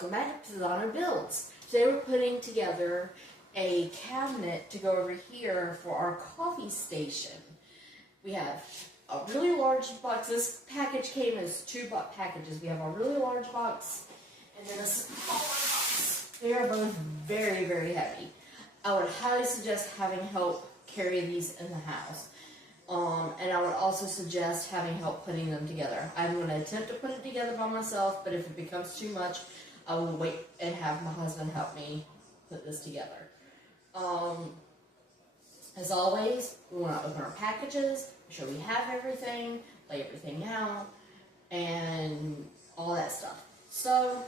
Welcome back to Pizzano Builds. Today we're putting together a cabinet to go over here for our coffee station. We have a really large box. This package came as two packages. We have a really large box and then a smaller box. They are both very, very heavy. I would highly suggest having help carry these in the house. And I would also suggest having help putting them together. I'm going to attempt to put it together by myself, but if it becomes too much, I will wait and have my husband help me put this together. As always, we want to open our packages, make sure we have everything, lay everything out, and all that stuff. So,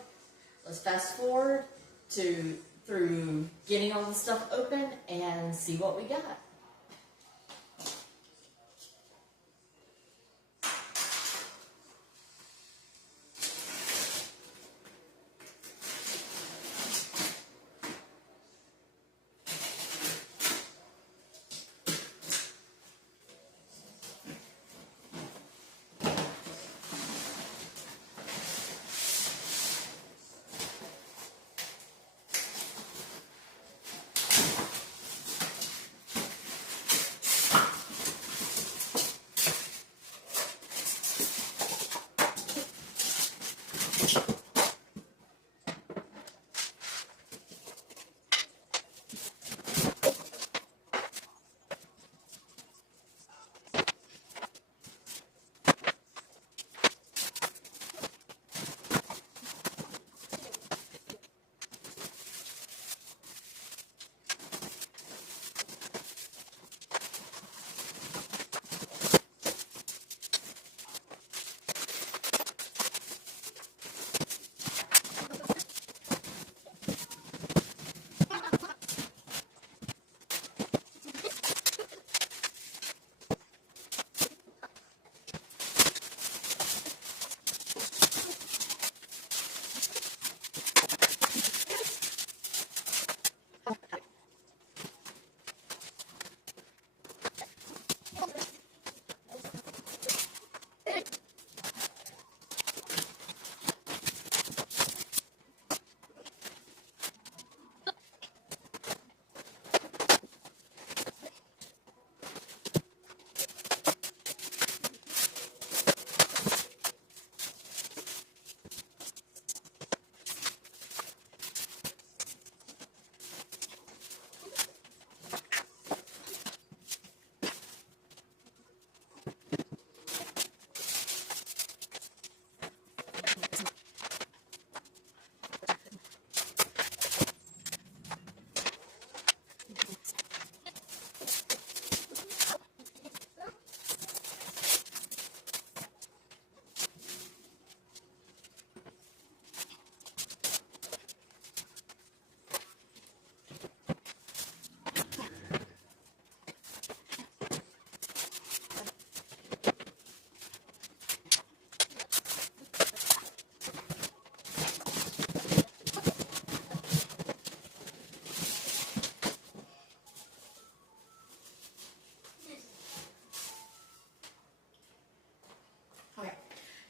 let's fast forward through getting all the stuff open and see what we got.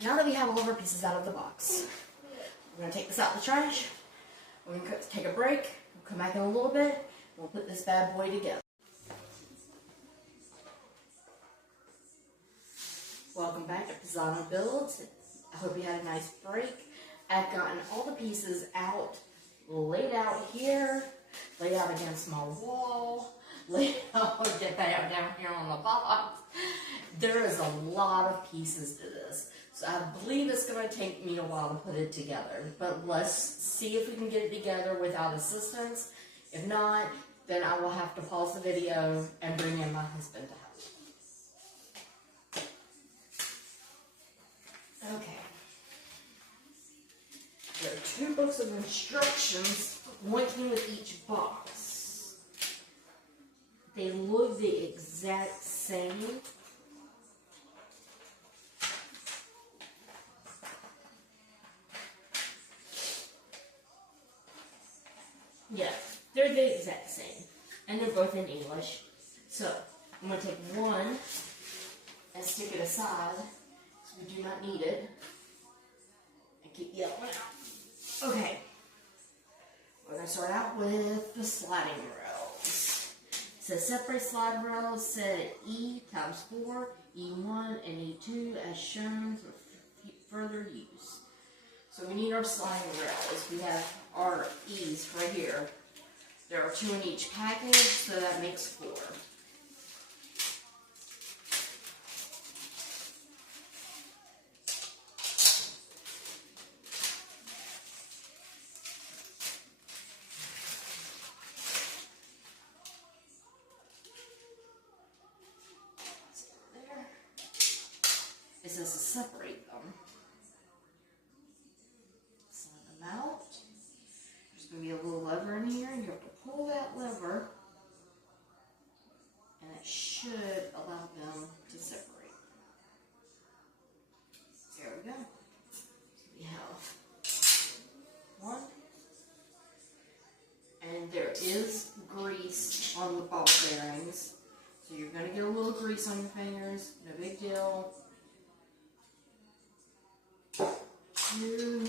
Now that we have all of our pieces out of the box, we're going to take this out of the trash. We're going to take a break. We'll come back in a little bit. We'll put this bad boy together. Welcome back to Pizzano Builds. I hope you had a nice break. I've gotten all the pieces out, laid out here, laid out against my wall, laid out, get that out down here on the box. There is a lot of pieces to this. So I believe it's going to take me a while to put it together, but let's see if we can get it together without assistance. If not, then I will have to pause the video and bring in my husband to help. Okay. There are 2 books of instructions, one came with each box. They look the exact same. Yeah, they're the exact same, and they're both in English. So, I'm going to take one and stick it aside, so we do not need it, and keep the other one out. Okay, sliding rails. It says separate slide rails set at E times 4, E1 and E2 as shown for further use. So we need our sliding rails. We have our E's right here. There are 2 in each package, so that makes 4. It says to separate them. Slide them out. There's going to be a little lever in here, and you have to pull that lever, and it should allow them to separate. There we go. So we have one, and there is grease on the ball bearings, so you're going to get a little grease on your fingers. No big deal. 2, 3,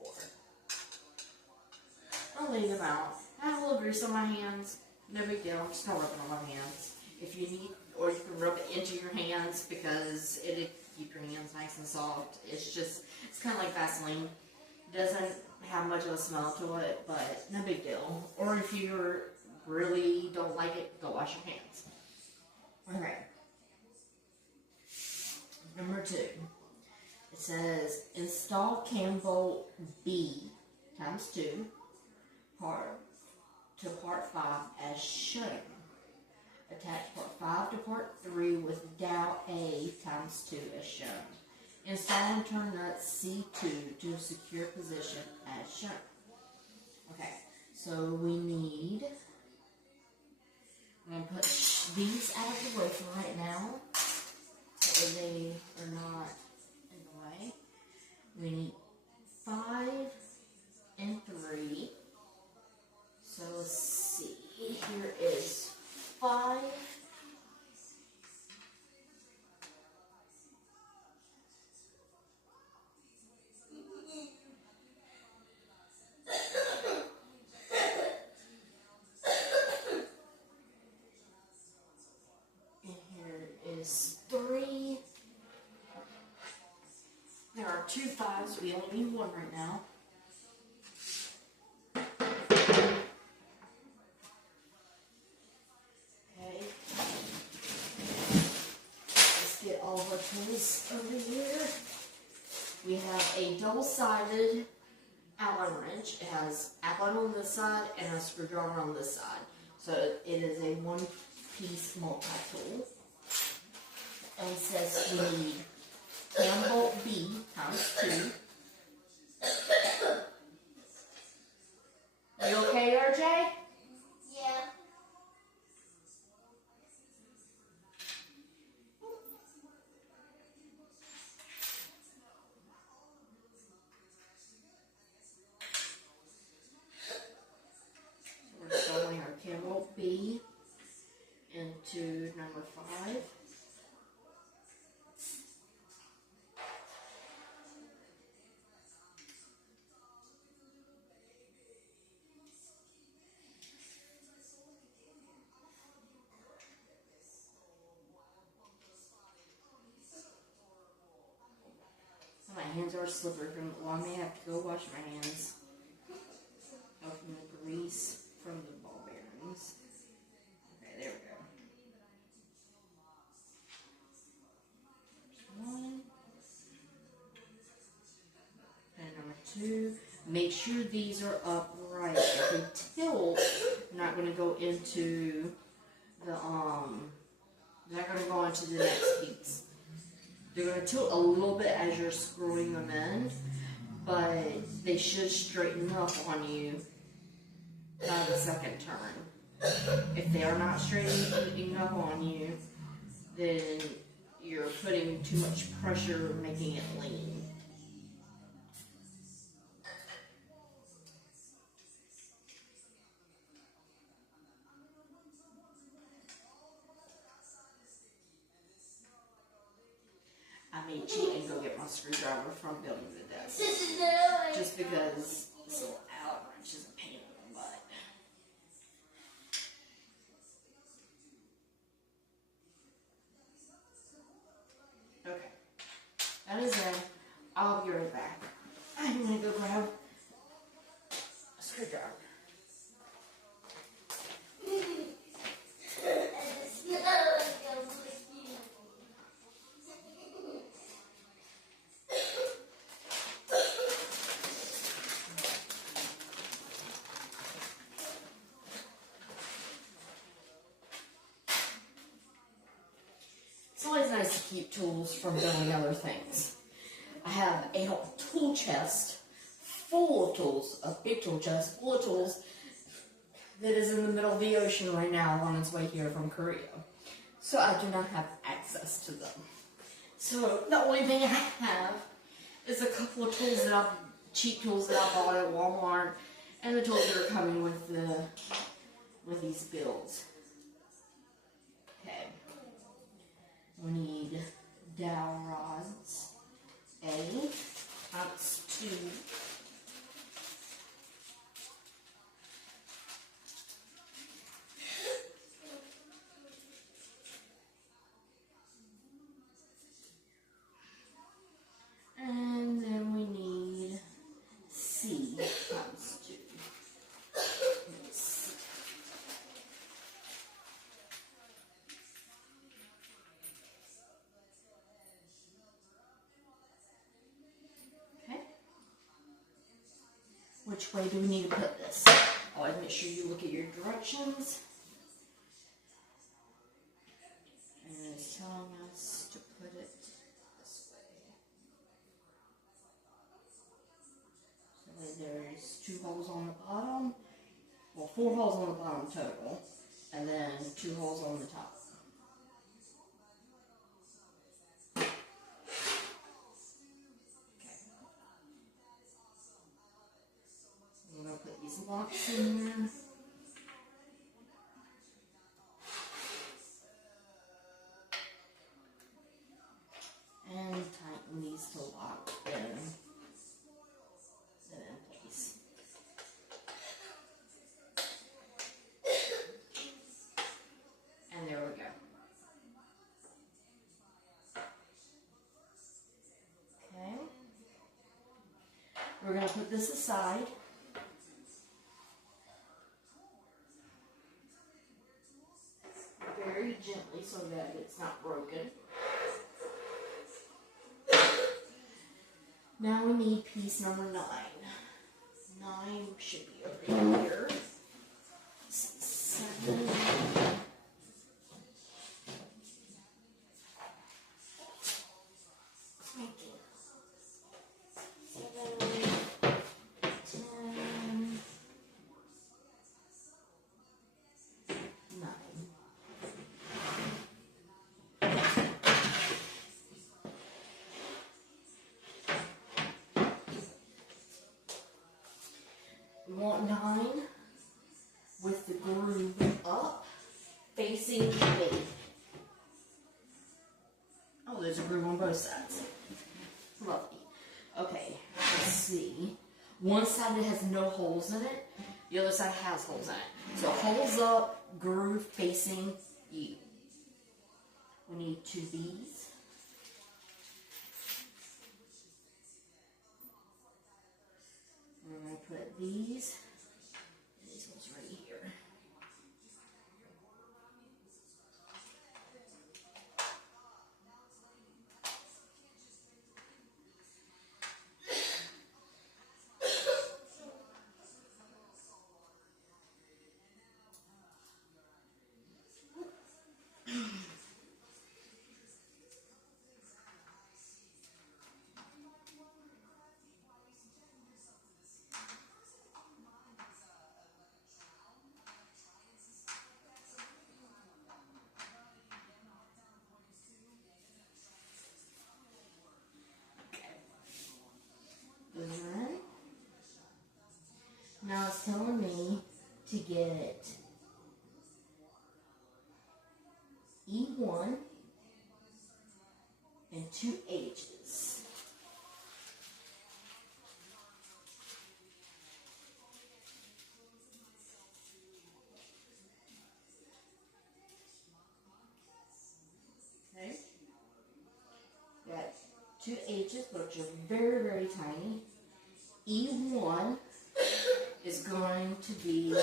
4. I'll leave them out. I have a little grease on my hands. No big deal. I'm just gonna rub it on my hands. If you need, or you can rub it into your hands because it'll keep your hands nice and soft. It's kind of like Vaseline. It doesn't have much of a smell to it, but no big deal. Or if you really don't like it, go wash your hands. Okay. Number 2. It says install cam bolt B times 2 to part 5 as shown. Attach part 5 to part 3 with dowel A times 2 as shown. Install and turn nut C2 to secure position as shown. Okay, so we need, I'm going to put these out of the way for right now, so they are not in the way. We need 5 and 3. So let's see, here is 5. And here is 3. There are 2 5s, we only need 1 right now. Over here, we have a double-sided Allen wrench. It has Allen on this side and a screwdriver on this side. So it is a one-piece multi-tool. And it says we need cam bolt B times 2. You okay, RJ? Yeah. B into number 5. My hands are slippery from well, I may have to go wash my hands from the grease from the ball bearings. Okay, there we go. There's 1. And number 2. Make sure these are upright. If they tilt, they're not going to go into the they're not going to go into the next piece. They're going to tilt a little bit as you're screwing them in, but they should straighten up on you by the second turn. If they are not straightening up on you, then you're putting too much pressure making it lean. need to cheat and go get my screwdriver from building the desk. Just because this little Allen wrench is a pain in the butt. Okay. That is it. I'll be right back. I'm gonna go grab a screwdriver. It's always nice to keep tools from building other things. I have a whole tool chest full of tools, a big tool chest full of tools that is in the middle of the ocean right now on its way here from Korea. So I do not have access to them. So the only thing I have is a couple of tools that cheap tools that I bought at Walmart, and the tools that are coming with these builds. Okay. We need dowel rods, that's 2. And then we need C, that's 2. Okay. Which way do we need to put this? Always make sure you look at your directions. And it's telling us to put it this way. So there's 2 holes on the bottom. Well, 4 holes on the bottom total. And then 2 holes on the top. I'm going to put these locks in here. And tighten these to lock in place. And there we go. Okay. We're going to put this aside. Very gently so that it's not broken. Now we need piece number 9. 9 should be over here. 7. 9 with the groove up, facing me. Oh, there's a groove on both sides. Lovely. Okay, let's see. One side that has no holes in it, the other side has holes in it. So holes up, groove facing you. We need 2 of these. We're going to put these ones right here. Now it's telling me to get E1 and 2 H's. Okay. Got 2 H's, which are very, very tiny. E1 is going to be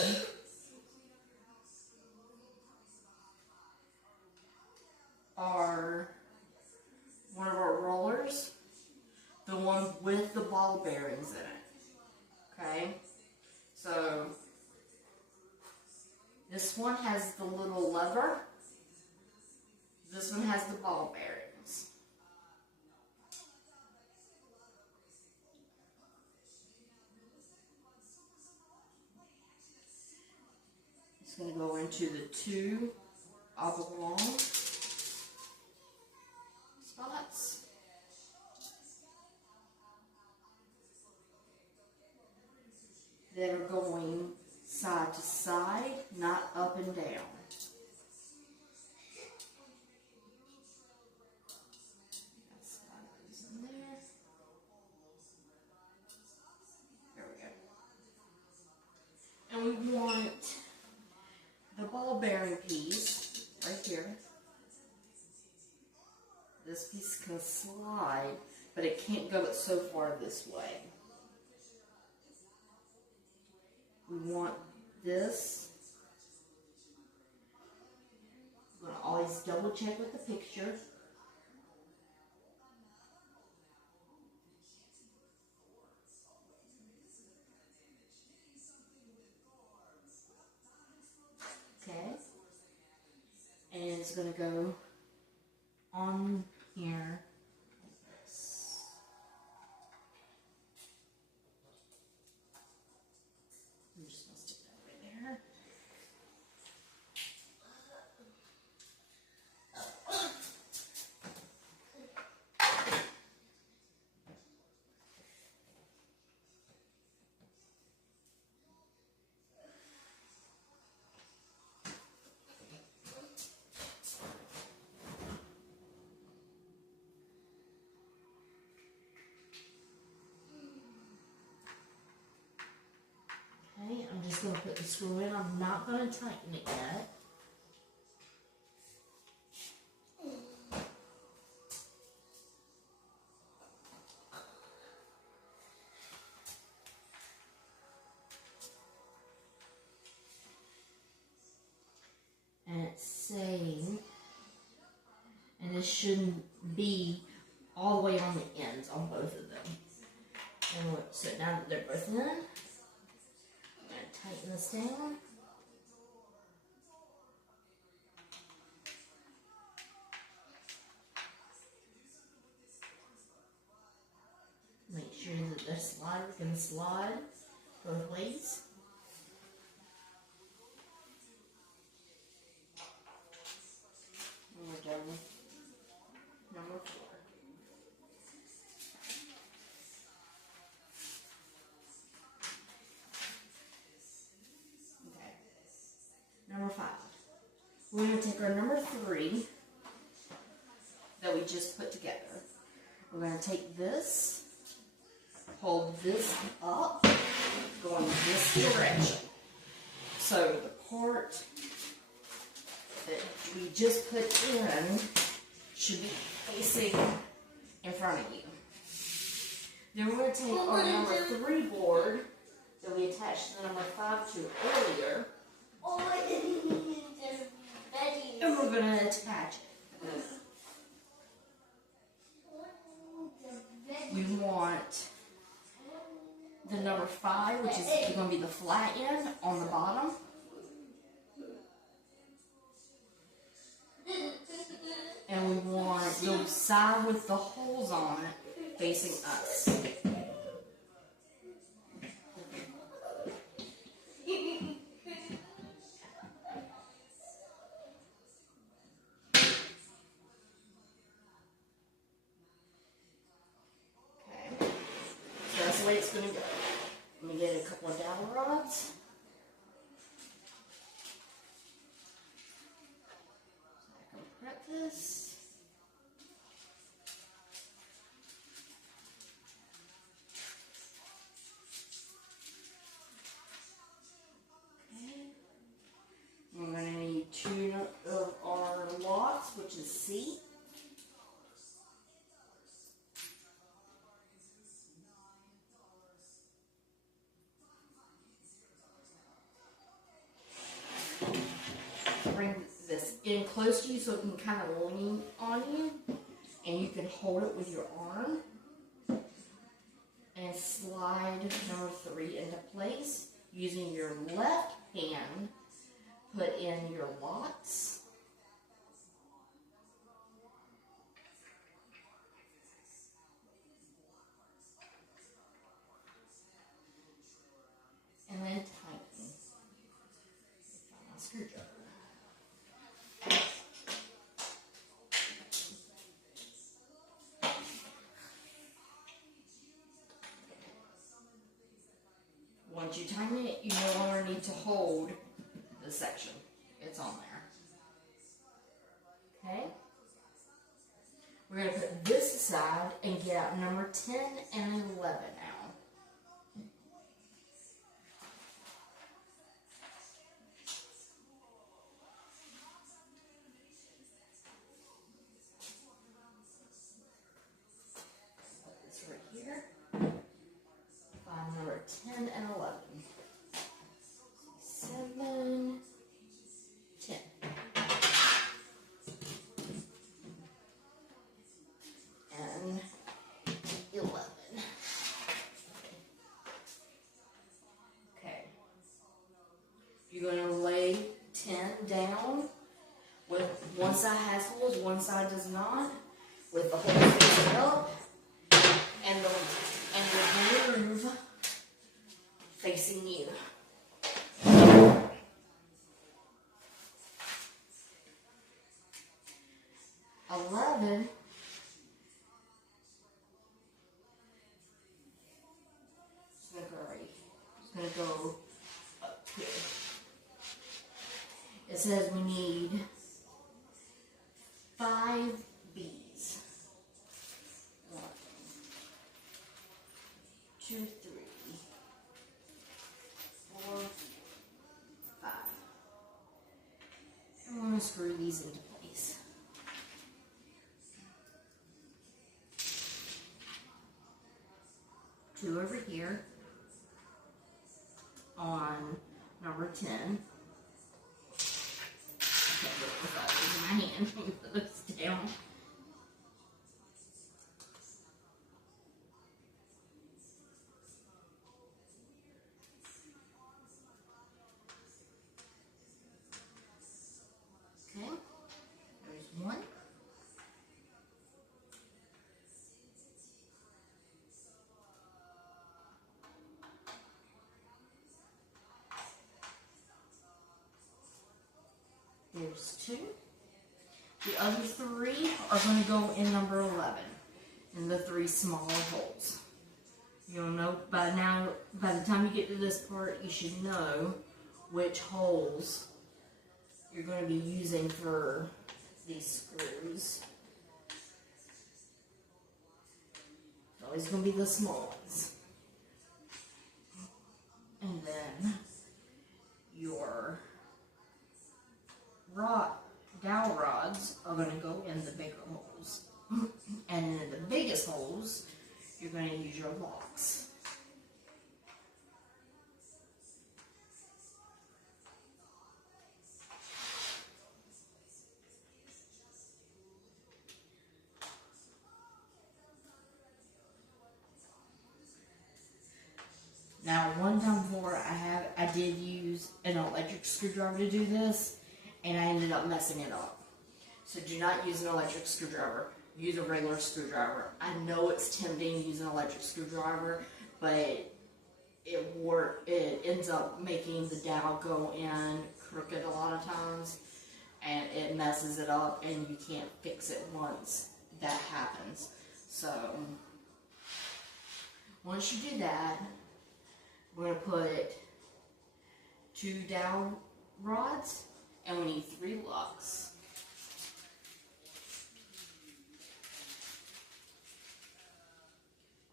one of our rollers, the one with the ball bearings in it. Okay, so this one has the little lever. This one has the ball bearings. It's going to go into the 2 oblong spots. That are going side to side, not up and down. Slide those in there. There we go. And we want the ball bearing piece right here. This piece can slide, but it can't go but so far this way. We want this. I'm going to always double check with the picture. Okay. And it's going to go on here. I'm just going to stick that right there. Okay, I'm just going to put the screw in. I'm not going to tighten it yet. And it's saying, and this shouldn't be all the way on the ends on both of them. And so now that they're both in, I'm going to tighten this down. Make sure that the slider can slide both ways. And we're done with number 4. Okay. Number 5. We're going to take our number 3 that we just put together. We're going to take this, hold this up, going this direction. So the part that we just put in should be facing in front of you. Then we're going to take our number 3 board that we attached the number 5 to earlier, and we're going to attach it. We want the number 5, which is going to be the flat end on the bottom. And we want the side with the holes on it facing us. That's the way it's going to go. Let me get a couple of dowel rods. So I can prep this. which is C. Bring this in close to you so it can kind of lean on you, and you can hold it with your arm and slide number 3 into place. Using your left hand, put in your locks. And then tighten. Find my screwdriver. Once you tighten it, you no longer need to hold this section. It's on there. Okay? We're going to put this aside and get out number 10 and 11 now. Put this right here. Find number 10 and 11. 7, 10. And 11. Okay. You're going to lay 10 down with one side has holes, one side does not, with the holes facing up and the groove facing you. 11. It's going to go right. It's going to go up here. It says we need 5 beads. 1, 2, 3, 4, 5. And we're going to screw these into place. Two over here on number 10. I can't do it without using my hand. Let me put this down. Okay, there's 1. There's 2. The other 3 are going to go in number 11, in the 3 smaller holes. You'll know by now, by the time you get to this part, you should know which holes you're going to be using for these screws. It's always going to be the small ones. And then your dowel rods are going to go in the bigger holes. And in the biggest holes, you're going to use your locks. Now, one time before, I did use an electric screwdriver to do this, and I ended up messing it up. So do not use an electric screwdriver. Use a regular screwdriver. I know it's tempting to use an electric screwdriver, but it ends up making the dowel go in crooked a lot of times, and it messes it up, and you can't fix it once that happens. So once you do that, we're going to put 2 dowel rods, and we need 3 locks.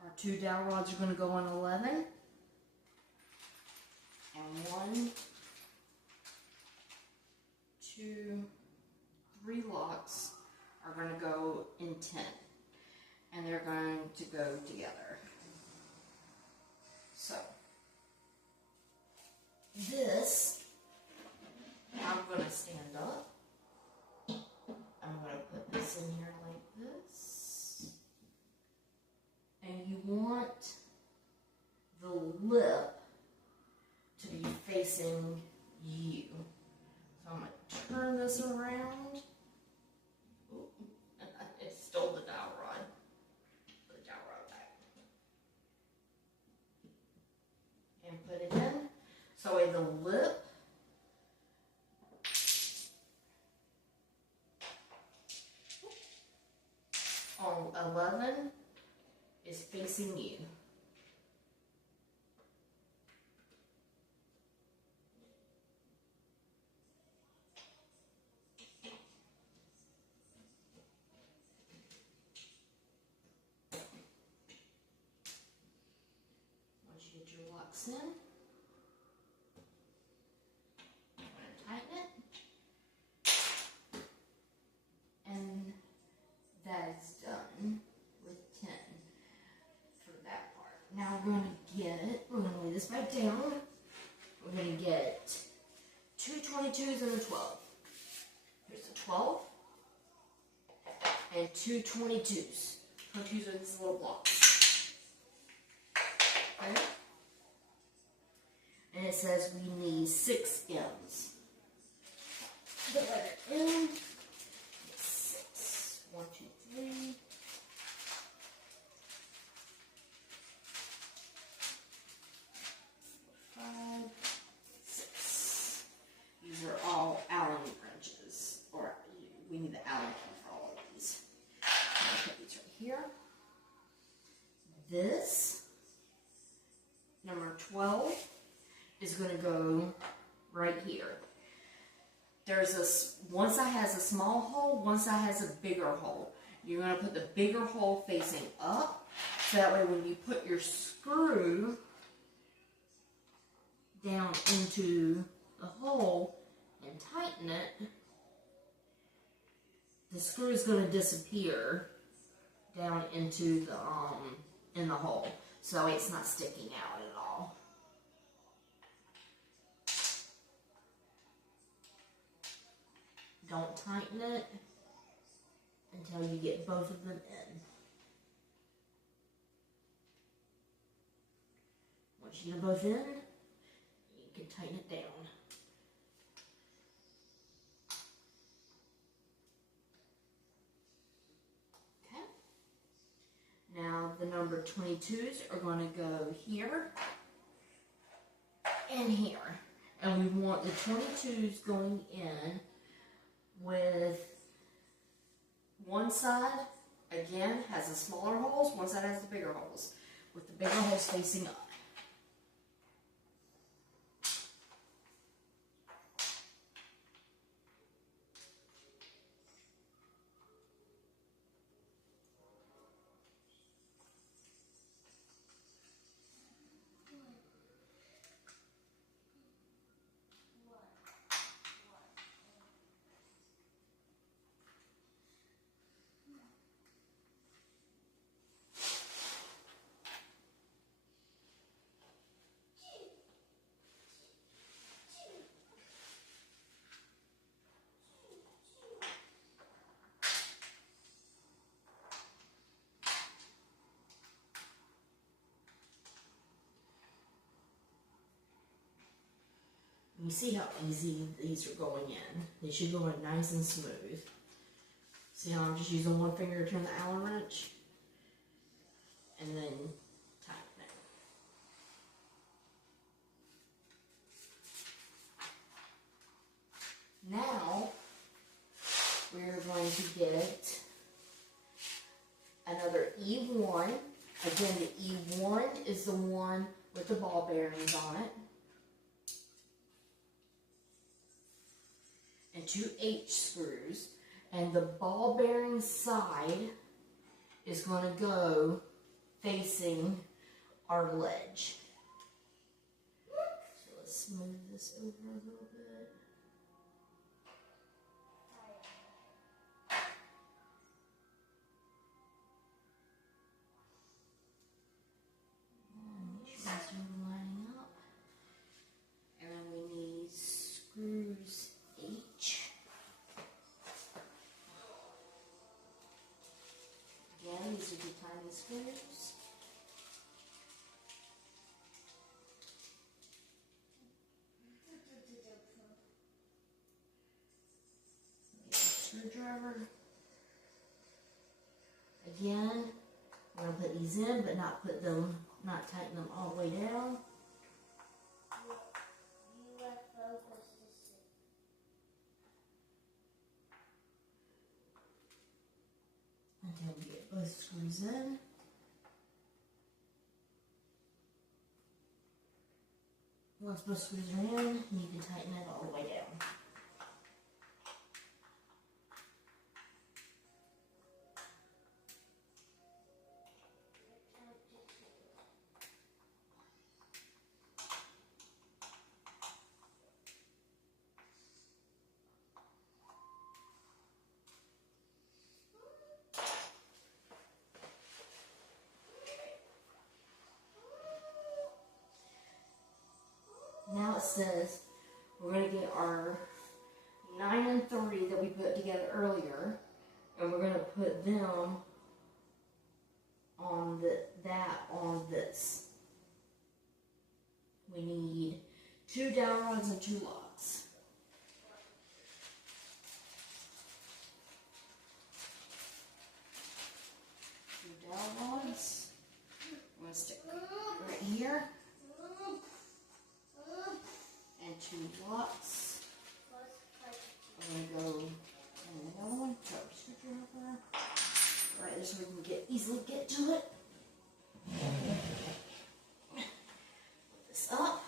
Our 2 dowel rods are going to go on 11, and 1, 2, 3 locks blocks are going to go in 10. And they're going to go together. So, this, I'm going to stand up. I'm going to put this in here like this. And you want the lip to be facing you. So I'm going to turn this around. Ooh, I stole the dowel rod. Put the dowel rod back. And put it in. So the lip on 11 is facing you. Once you get your locks in, I'm going to tighten it. And that is done with 10 for that part. Now we're going to lay this back down. We're going to get two 22s and a 12. Here's a 12 and two 22s. 22s are these little blocks. Okay? And it says we need 6 M's. The letter M. 6. 1, 2, 3. 5, 6. These are all Allen wrenches, or we need the Allen key for all of these. I'm going to put these right here. This, number 12, is going to go right here. There's one side has a small hole, one side has a bigger hole. You're going to put the bigger hole facing up, so that way when you put your screw down into the hole and tighten it, the screw is going to disappear down into the in the hole, so it's not sticking out at all. Don't tighten it until you get both of them in. Once you get them both in, you can tighten it down. Okay. Now the number 22s are going to go here and here. And we want the 22s going in with one side, again, has the smaller holes, one side has the bigger holes, with the bigger holes facing up. You see how easy these are going in. They should go in nice and smooth. See how I'm just using one finger to turn the Allen wrench? And then tighten it. Now, we're going to get another E1. Again, the E1 is the one with the ball bearings on it. And 2 H screws, and the ball bearing side is going to go facing our ledge. So let's smooth this over a little bit. screws with the tiny screws. Get a screwdriver. Again, I'm going to put these in, but not tighten them all the way down. Until we get both screws in. Once both screws are in, you can tighten it all the way down. Now it says we're going to get our 9 and 3 that we put together earlier, and we're going to put them on on this. We need 2 dowel rods and 2 locks. Two dowel rods. I'm going to stick right here. And 2 locks. I'm going to go in the other one. Grab a screwdriver. Alright, this way we can easily get to it. Put this up.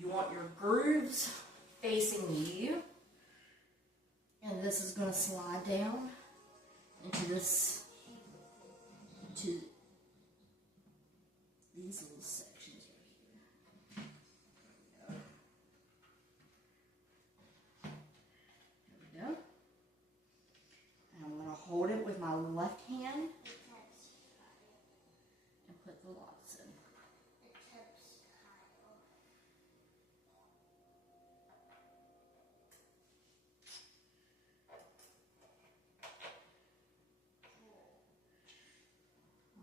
You want your grooves facing you. And this is going to slide down into this, to these little sections right here. There we go. And I'm going to hold it with my left hand and put the locks in.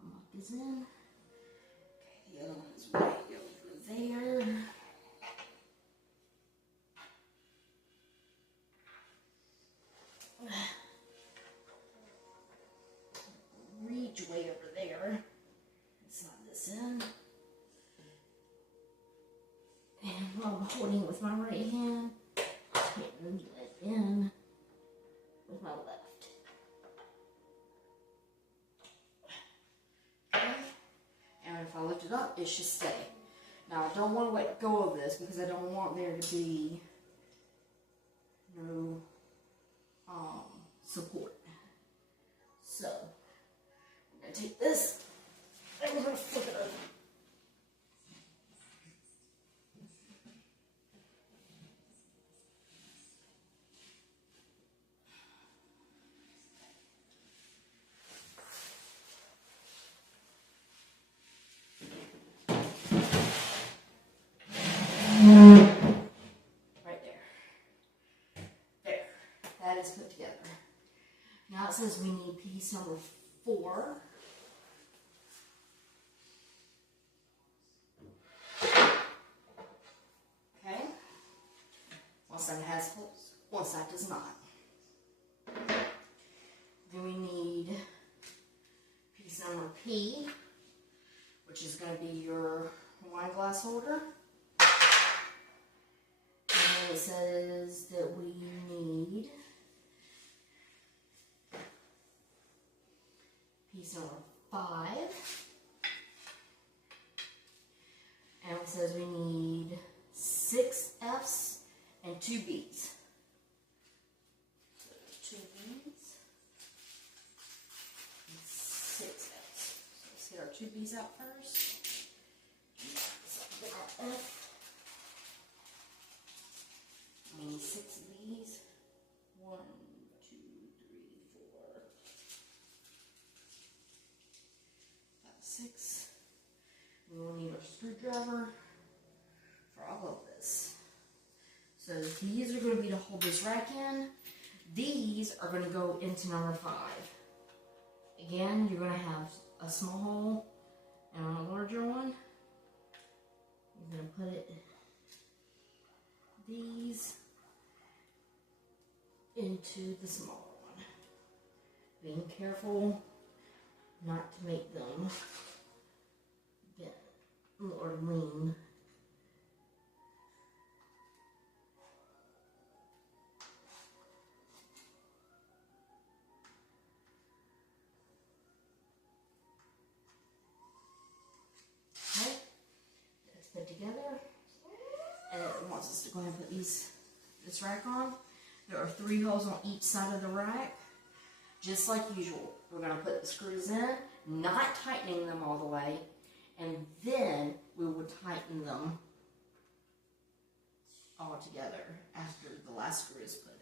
Lock is in. Okay, the other one is way over there. Reach way over there. Slide this in. And while I'm holding it with my right hand, tighten it in with my left. Okay. And if I lift it up, it should stay. Now I don't want to let go of this because I don't want there to be no support. So I'm going to take this and we're going to flip it over. Right there. There. That is put together. Now it says we need piece number 4. Okay. One side has holes, one side does not. Then we need piece number P, which is going to be your wine glass holder. And it says that we need piece number 5. And it says we need 6 F's and 2 B's. So 2 B's and 6 F's. So let's get our 2 B's out first. So get our F. We need 6 of these. 1, 2, 3, 4, 5, 6. We will need our screwdriver for all of this. So these are going to be to hold this rack in. These are going to go into number 5. Again, you're going to have a small hole and a larger one. You're going to put these into the smaller one. Being careful not to make them bend or lean. Okay, that's put together. And it wants us to go ahead and put this rack on. There are 3 holes on each side of the rack. Just like usual, we're going to put the screws in, not tightening them all the way, and then we will tighten them all together after the last screw is put in.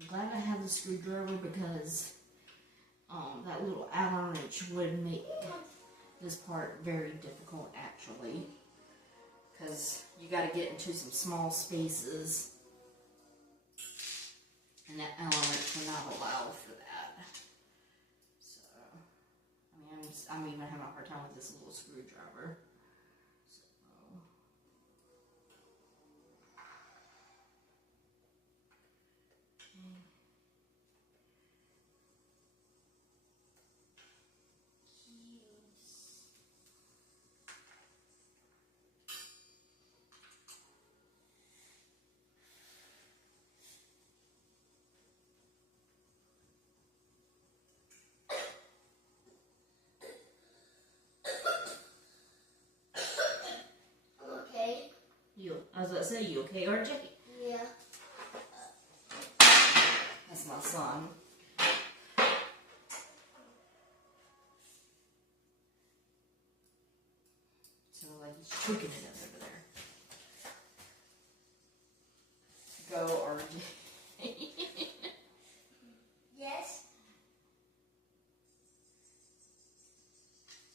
I'm glad I have the screwdriver because that little Allen wrench would make this part very difficult actually, because you got to get into some small spaces, and that Allen wrench will not allow for that. So, I mean, I'm even having a hard time with this little screwdriver. I was about to say, you okay, RJ? Yeah. That's my son. So like he's tweaking it over there. Go, RJ. Yes.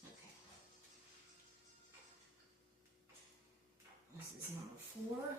Okay. This is number 4.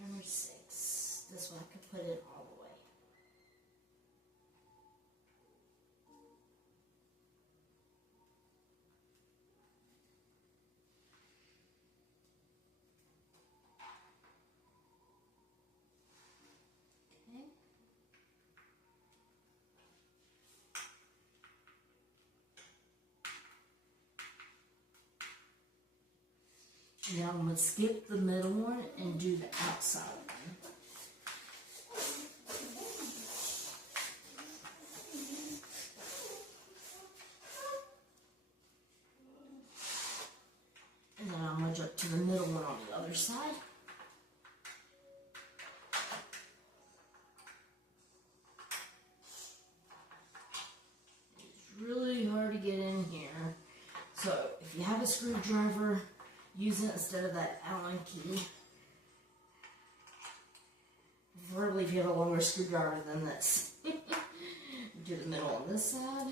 Number 6. This one I could put it all the way. Okay. Now I'm going to skip the middle one and do the outside one. And then I'm going to jump to the middle one on the other side. It's really hard to get in here. So if you have a screwdriver, use it instead of that Allen key. Preferably if you have a longer screwdriver than this. Do the middle on this side.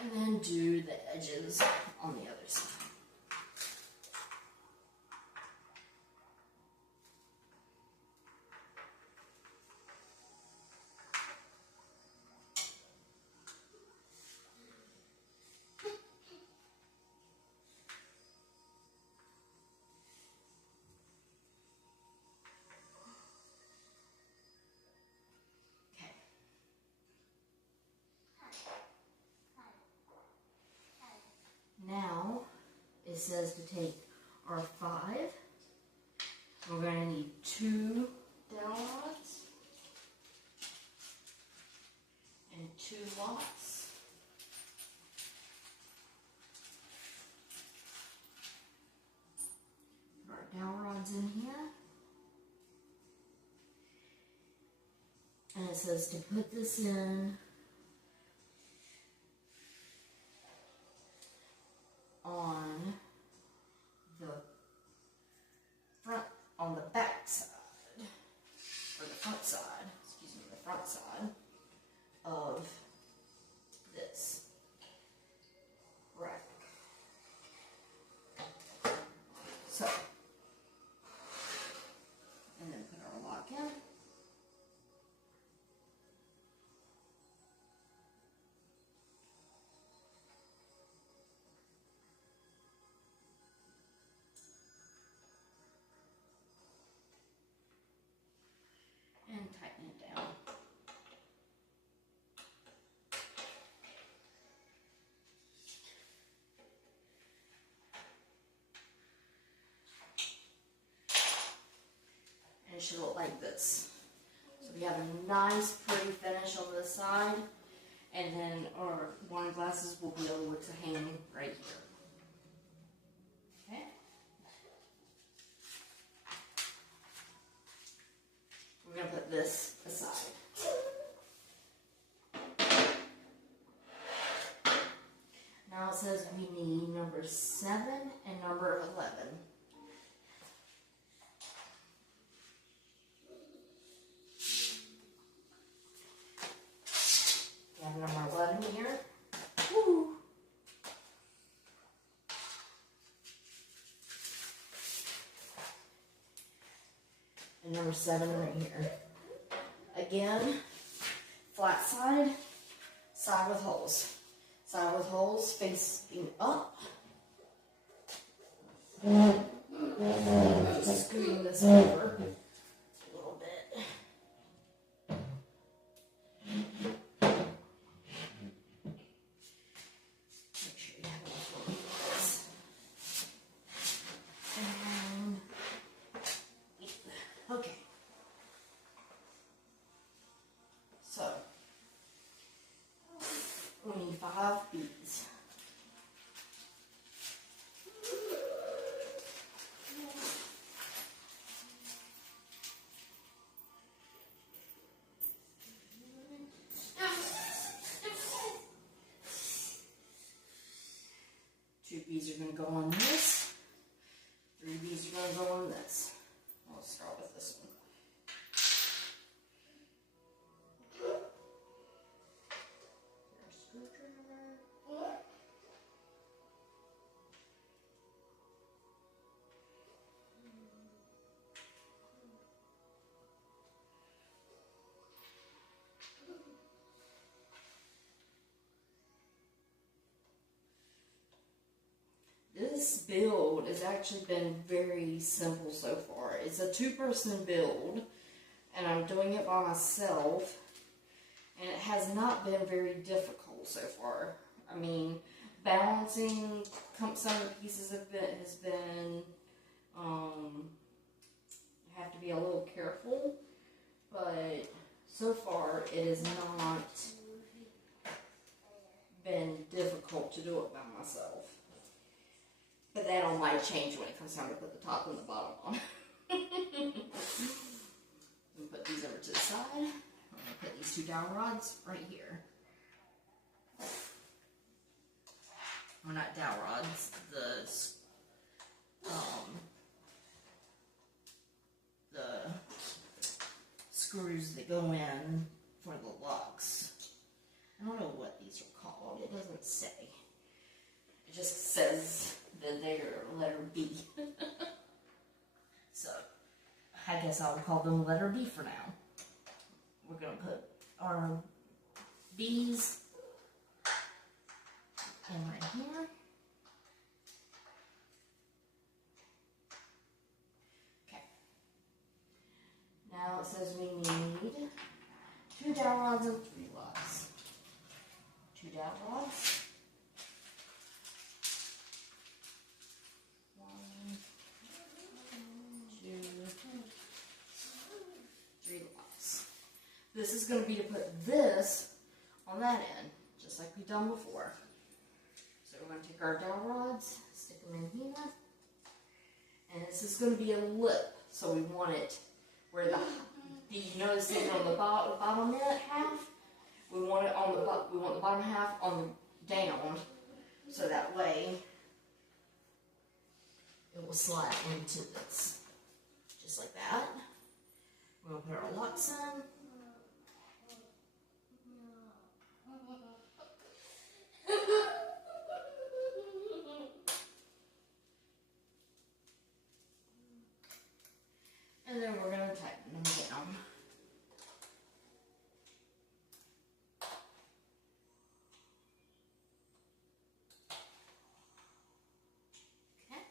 And then do the edges on the other side. Now, it says to take our 5. We're going to need 2 dowel rods and 2 locks. And it says to put this in on the front, on the back side, or the front side, excuse me, the front side of this rack. So, and then put our lock in. And tighten it down. And it should look like this. So we have a nice pretty finish on this side, and then our wine glasses will be able to hang right here. Okay. We're going to put this aside. Now it says we need number 7 and number 11. We have number 11 here. Woo! And number 7 right here. Again, flat side, side with holes. Side with holes facing up. Just scooting this over a little bit. Make sure you have enough room for this. And okay. So we need 5 beads. Two beads are going to go on this. 3 beads are going to go on this. I'll start with this one. This build has actually been very simple so far. It's a 2-person build, and I'm doing it by myself, and it has not been very difficult so far. I mean, balancing some of the pieces of it has been, you have to be a little careful, but so far it has not been difficult to do it by myself. But that all might change when it comes time to put the top and the bottom on. And put these over to the side. I'm going to put these 2 dowel rods right here. Well, not dowel rods, the screws that go in for the locks. I don't know what these are called. It doesn't say. It just says that they're letter B. So, I guess I'll call them letter B for now. We're going to put our B's in right here. Okay. Now it says we need 2 dowel rods and 3 locks. 2 dowel rods. 1, 2, 3 locks. This is going to be to put this on that end, just like we've done before. So we're going to take our dowel rods, stick them in here, and this is going to be a lip, so we want it where the Did you notice it on the bottom half? We want it on the we want the bottom half on the down, so that way it will slide into this, just like that. We'll put our locks in. And then we're going to tighten them down. Okay.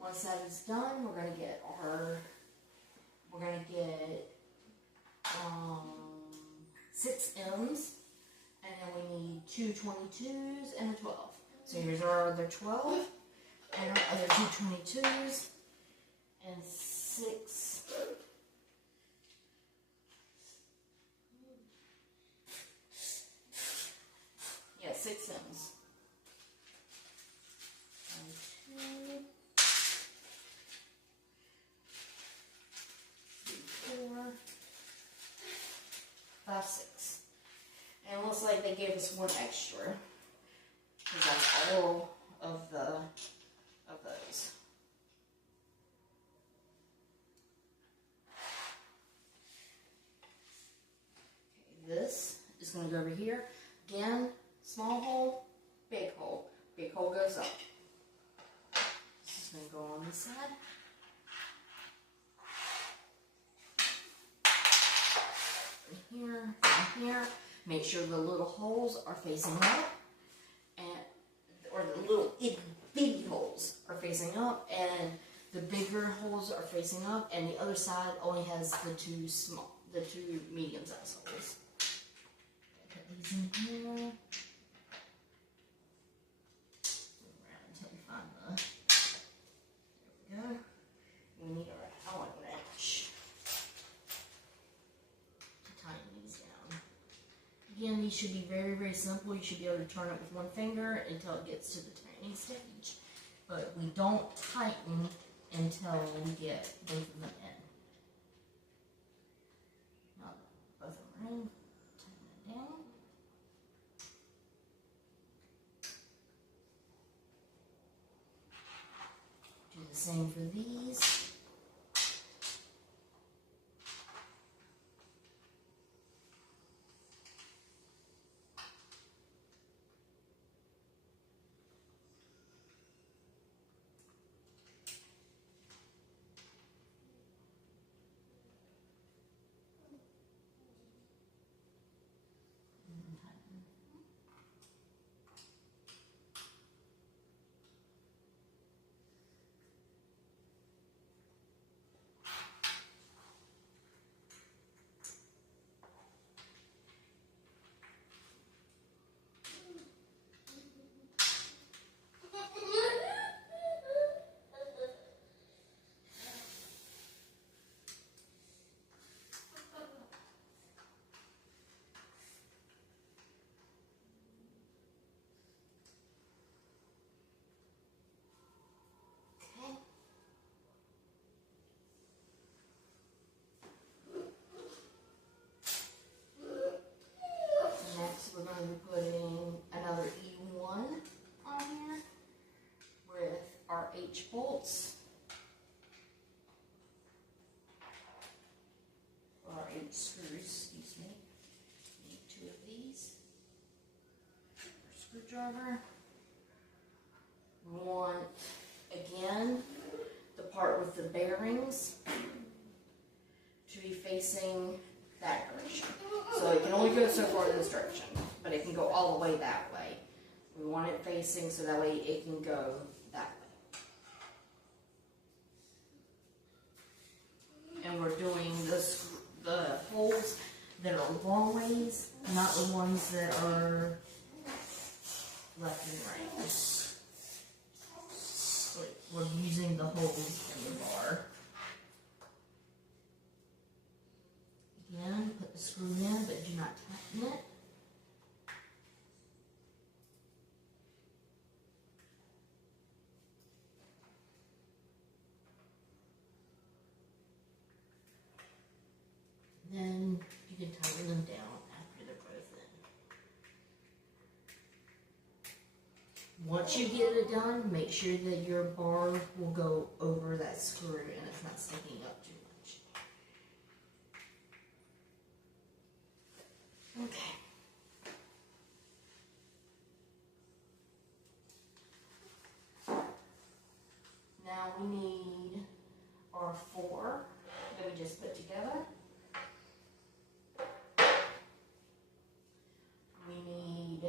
Once that is done, we're going to get 6 M's, and then we need 2 22s and a 12. So here's our other 12, and our other 2 22s, and 6. Yeah, 6 M's. 1, 2, 3, 4, 5, 6. And it looks like they gave us 1 extra, because that's all of those. Okay, this is going to go over here. Again, small hole, big hole. Big hole goes up. This is going to go on this side. Here, and here. Make sure the little holes are facing up, or the little itty bitty holes are facing up, and the bigger holes are facing up, and the other side only has the two medium-sized holes. Put these in here. Move around until we find the. There we go. We need our Allen wrench to tighten these down. Again, these should be very, very simple. You should be able to turn it with one finger until it gets to the tightening stage. But we don't tighten until we get both of them in. Now both of them are in, tighten it down. Do the same for these. We're going to be putting another E1 on here with our H bolts, or our H screws, excuse me. Need 2 of these. Our screwdriver. We want, again, the part with the bearings to be facing that direction. So it can only go so far in this direction, but it can go all the way that way. We want it facing so that way it can go that way. And we're doing the holes that are long ways, not the ones that are left and right. So we're using the holes in the bar. Again, put the screw in, but do not tighten it. Once you get it done, make sure that your bar will go over that screw and it's not sticking up too much. Okay. Now we need our 4 that we just put together. We need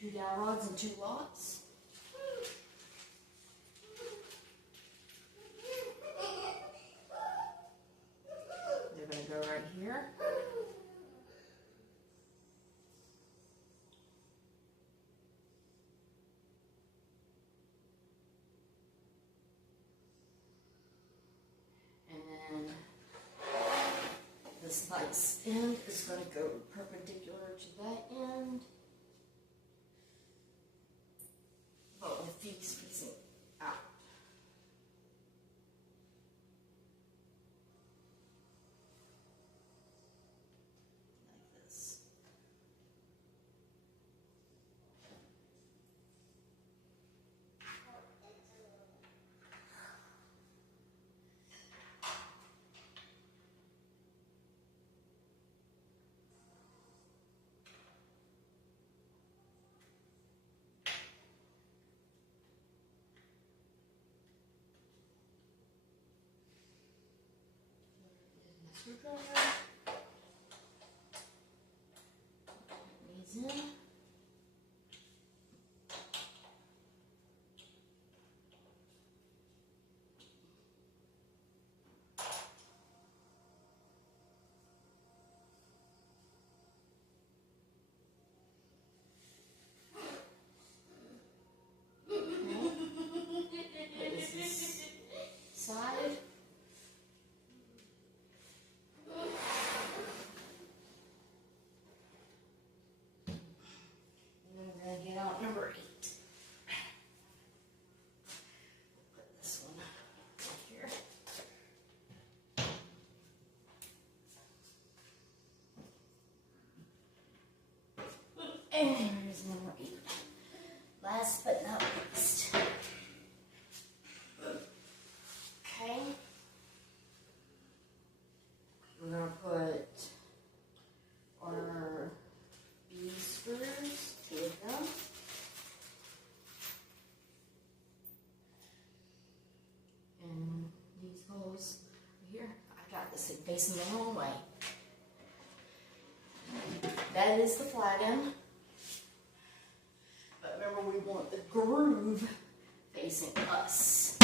2 dowel rods and 2 lots. They're going to go right here. And then this nice end is going to go perpendicular to that end. But with these facing out. Like this. Screwdriver. These in. This is side. Get out number 8. Put this one right here. And here's number 8. Last but not least. Okay. We're going to put our B screws, 2 of them. And these holes here, I got this thing facing the wrong way. That is the flat end. But remember, we want the groove facing us.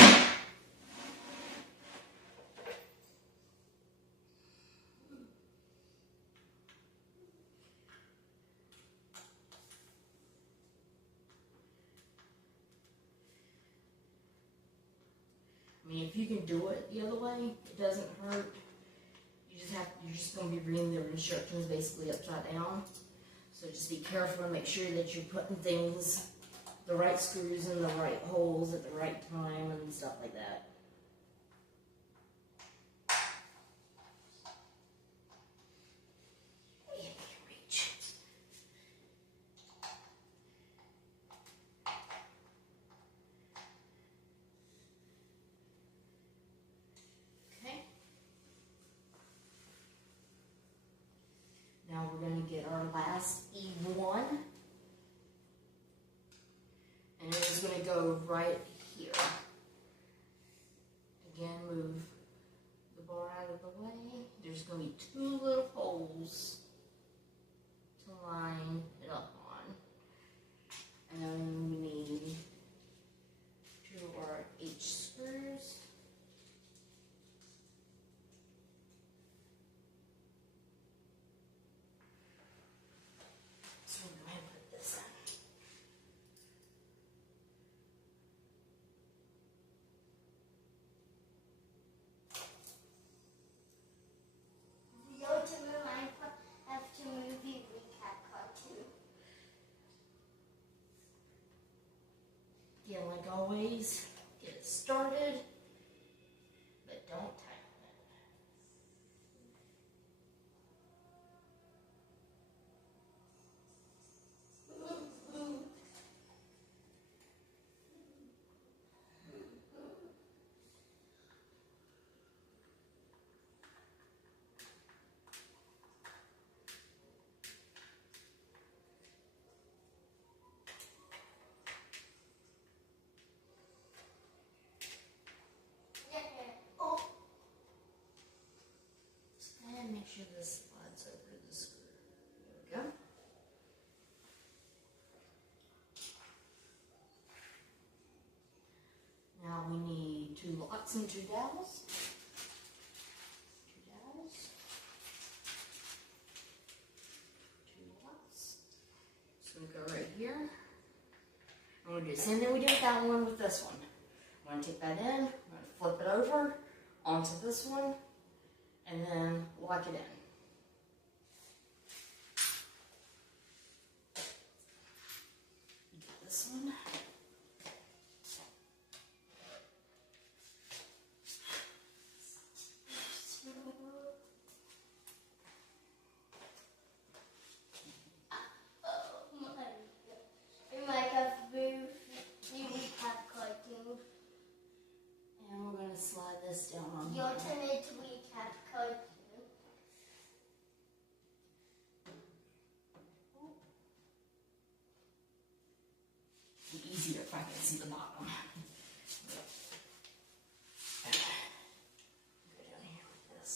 I mean, if you can do it the other way, it doesn't hurt. You're just going to be reading the instructions basically upside down. So just be careful and make sure that you're putting things, the right screws in the right holes at the right time and stuff like that. You can reach. Okay. Now we're going to get our last E1. And it's going to go right here. Again, move the bar out of the way. There's going to be 2 little holes to line it up on. And then we need 2 of our H screws. So I'm going to put this in. Again, like always, get it started, but don't tighten it. sure this slides over the screw. There we go. Now we need 2 locks and 2 dowels. 2 dowels. 2 locks. So we go right here. I'm going to do the same thing we did with that one with this one. I'm going to take that in, I'm going to flip it over onto this one, and then lock it in. Get this one. And we're going to slide this down on here. It'd be easier if I can see the bottom. Go down here with this.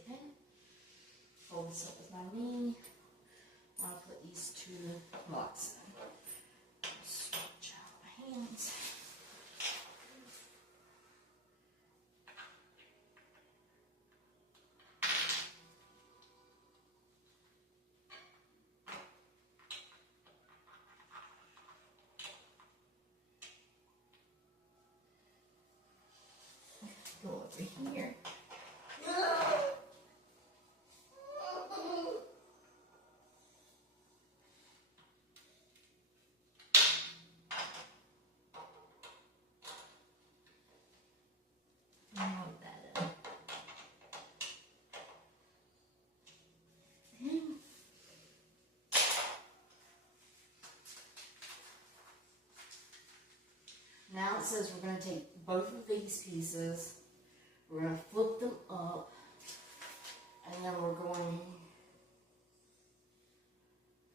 Okay. Fold this up with my knee. I'll put these 2 locks in. Stretch out my hands. Go over here. Lock that in. Now it says we're going to take both of these pieces, we're going to flip them up, and then we're going,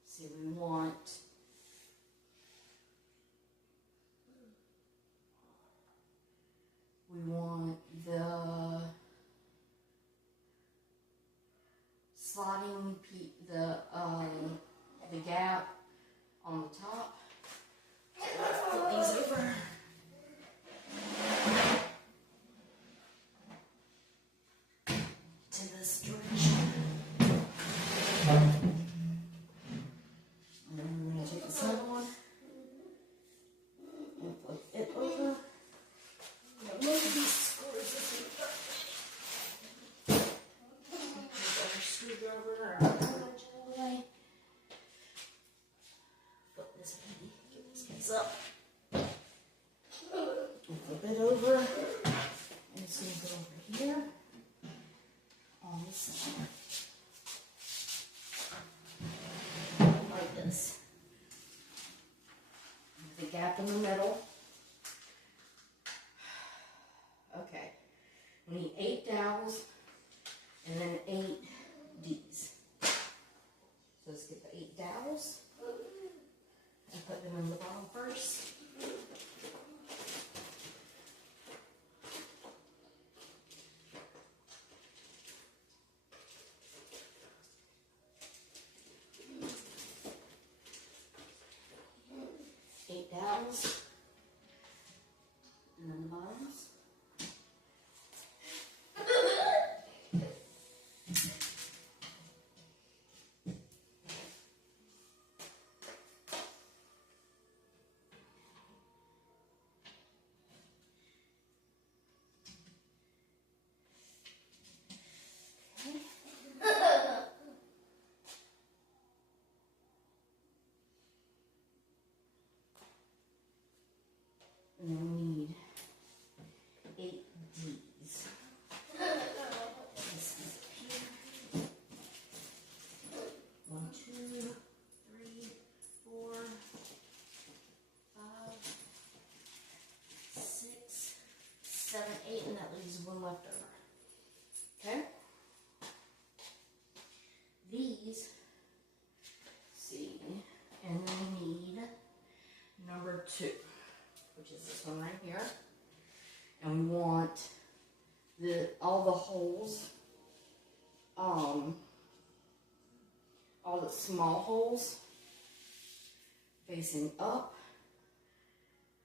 see, we want the sliding the gap on the top. So let's flip these over. To this direction. And then we're going to take this other one and flip it over. Move these screws if we got. Take our screwdriver and our edge all the way. Flip this baby, get this piece up. Flip it over. And it's going to go over here on the side. Like this. The gap in the middle. Okay, we need 8 dowels and then 8 Ds. all the small holes facing up,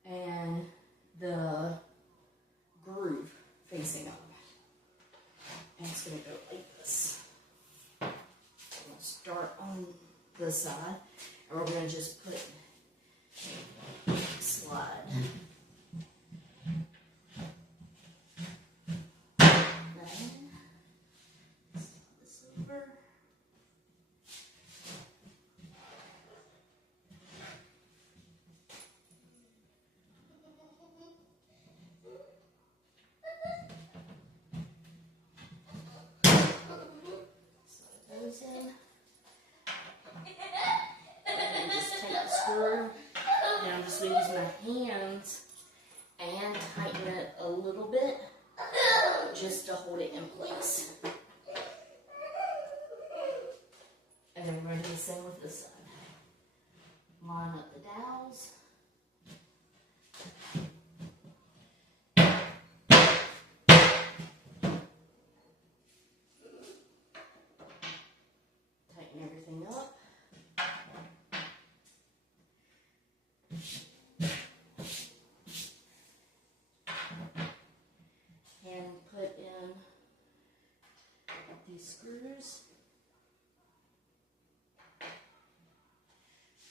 and the groove facing up. And it's going to go like this. We'll start on this side, and we're going to just put slide. Then this over. Those in. And just take the screw. And I'm just going to use my hands and tighten it a little bit just to hold it in place. And then we're going to do the same with this side. Line up the dowels. Tighten everything up. And put in these screws.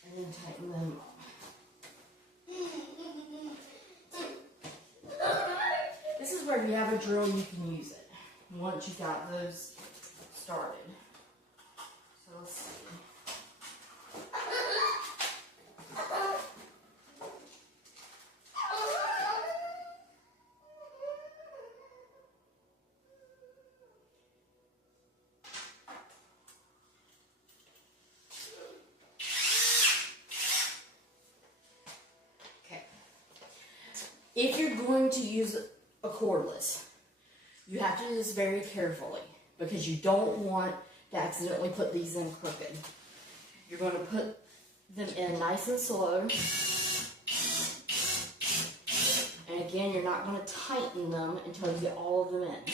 And then tighten them up. This is where if you have a drill, you can use it once you got those started. So let's see. If you're going to use a cordless, you have to do this very carefully because you don't want to accidentally put these in crooked. You're going to put them in nice and slow. And again, you're not going to tighten them until you get all of them in.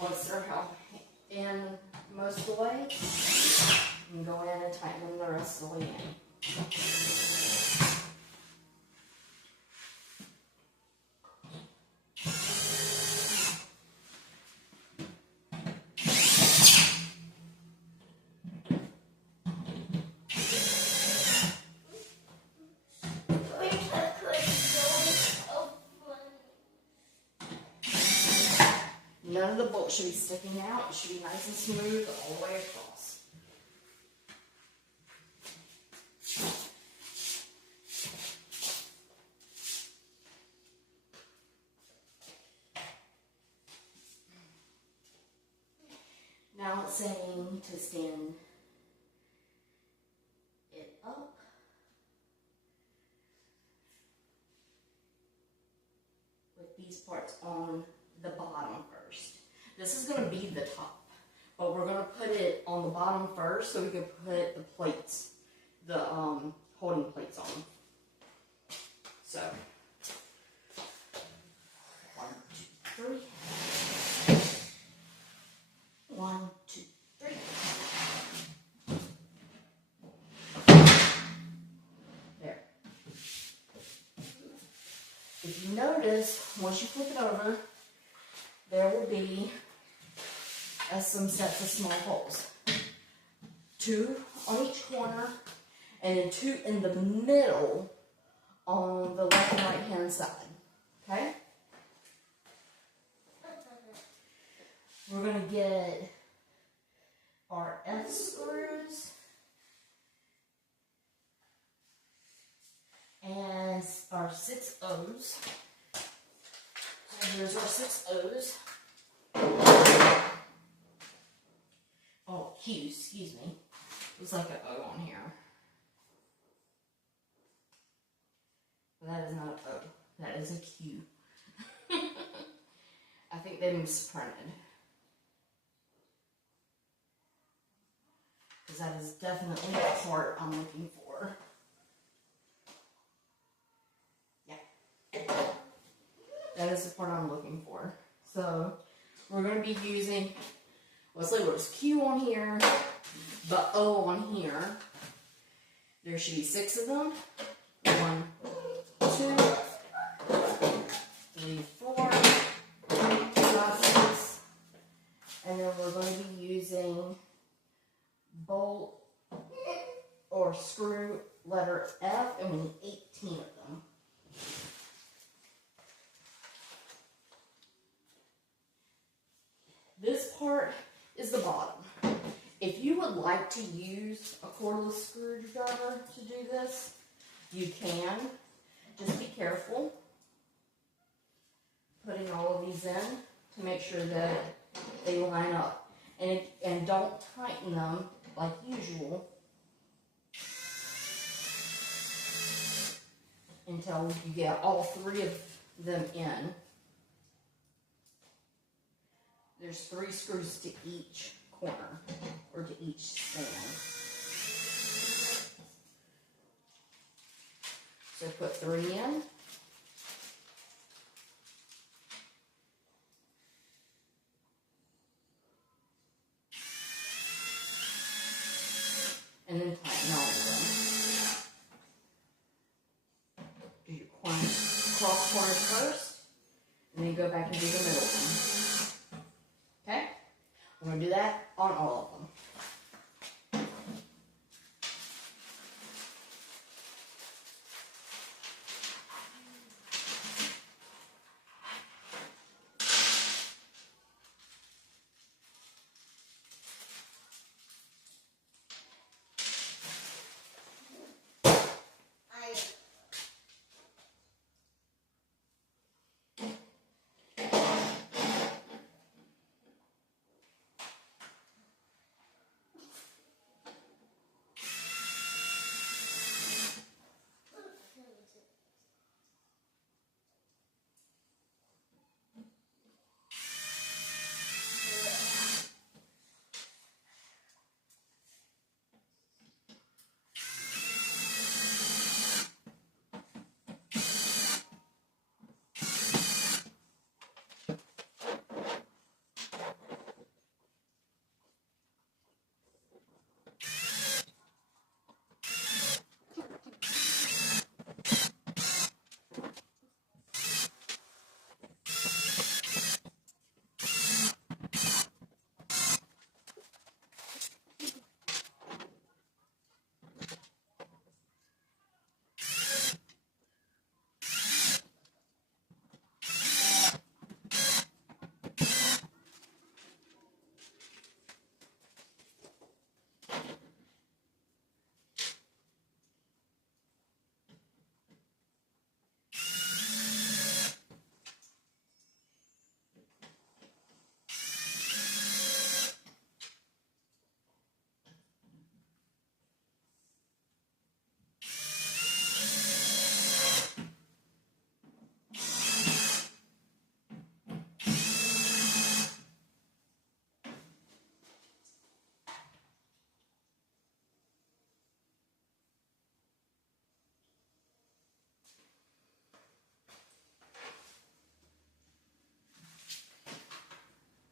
Once they're in most of the way, you can go in and tighten them the rest of the way in. None of the bolts should be sticking out. It should be nice and smooth all the way across. Now it's saying to stand it up. With these parts on the bottom first. This is going to be the top, but we're going to put it on the bottom first so we can put the plates, the holding plates on. So, 1, 2, 3. 1, 2, 3. There. If you notice, once you flip it over, there will be some sets of small holes. 2 on each corner, and then 2 in the middle on the left and right hand side. Okay? We're going to get our F screws and our 6 O's. So here's our 6 O's. Oh, Q's, excuse me. Looks like an O on here. But that is not an O. That is a Q. I think they misprinted. Because that is definitely the part I'm looking for. Yeah. That is the part I'm looking for. So, we're going to be using, let's say there's Q on here, but O on here. There should be 6 of them. 1, 2, 3, 4, 5, 6. And then we're going to be using bolt or screw letter F, and we need 18 of them. This part is the bottom. If you would like to use a cordless screwdriver to do this, you can. Just be careful putting all of these in to make sure that they line up. And don't tighten them like usual until you get all 3 of them in. There's 3 screws to each corner, or to each stand. So put 3 in. And then tighten all of them. Do your cross corners first, and then go back and do the middle one. Okay? We're going to do that on all of them.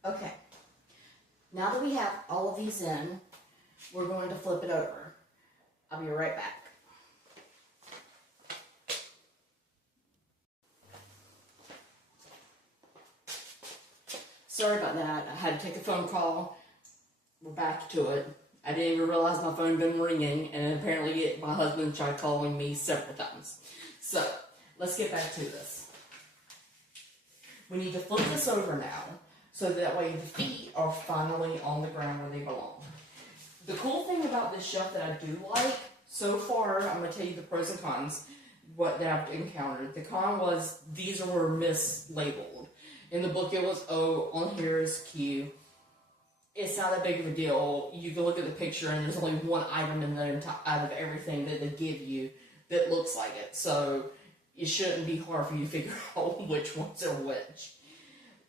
Okay, now that we have all of these in, we're going to flip it over. I'll be right back. Sorry about that. I had to take a phone call. We're back to it. I didn't even realize my phone had been ringing, and apparently my husband tried calling me several times. So, let's get back to this. We need to flip this over now, so that way the feet are finally on the ground where they belong. The cool thing about this shelf that I do like, so far, I'm going to tell you the pros and cons. what that I've encountered. The con was these were mislabeled. In the book it was O, on here is Q. It's not that big of a deal. You can look at the picture and there's only one item in there out of everything that they give you that looks like it. So it shouldn't be hard for you to figure out which ones are which.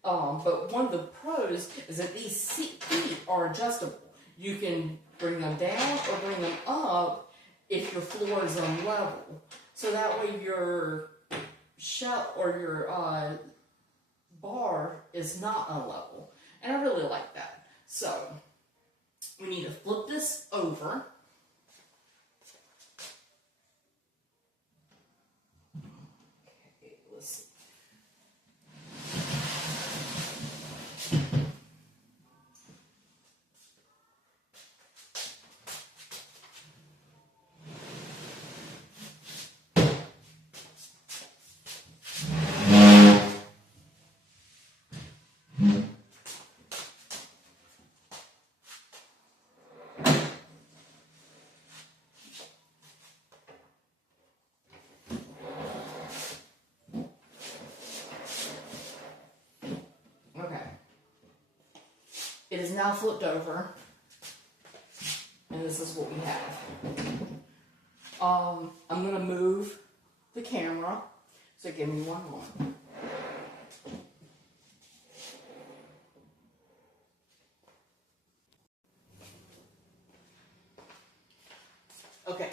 But one of the pros is that these feet are adjustable. You can bring them down or bring them up if your floor is unlevel. So that way your shelf or your bar is not unlevel. And I really like that. So we need to flip this over. Okay, let's see. It is now flipped over, and this is what we have. I'm going to move the camera, so give me one moment. Okay,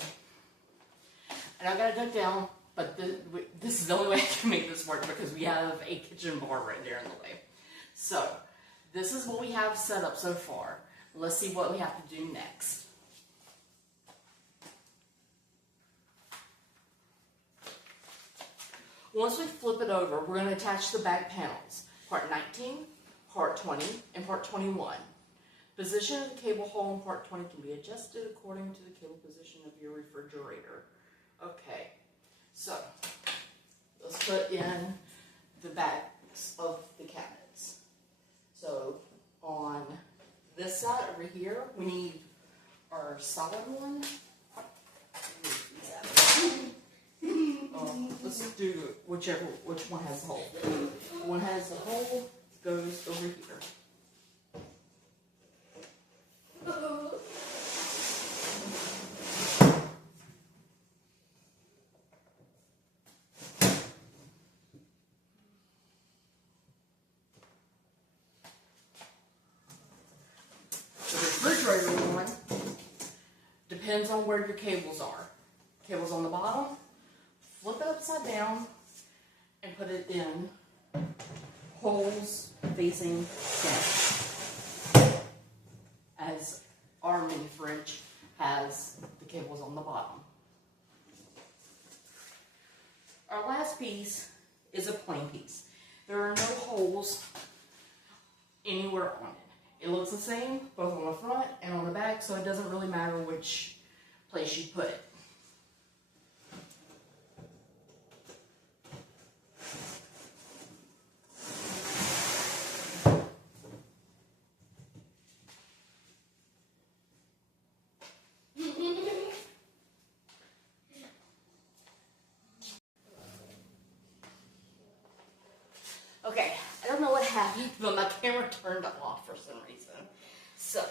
and I got to duck down, but this is the only way I can make this work because we have a kitchen bar right there in the way. So, this is what we have set up so far. Let's see what we have to do next. Once we flip it over, we're going to attach the back panels. Part 19, Part 20, and Part 21. Position of the cable haul in Part 20 can be adjusted according to the cable position of your refrigerator. Okay, so let's put in the backs of the cabinets. So on this side over here, we need our solid one. Let's do which one has the hole. One has the hole, goes over here. One depends on where your cables are. Cables on the bottom, flip it upside down and put it in holes facing down. As our mini fridge has the cables on the bottom. Our last piece is a plain piece. There are no holes anywhere on it. It looks the same, both on the front and on the back, so it doesn't really matter which place you put it. Okay, I don't know what happened, but my camera turned off for some reason. So,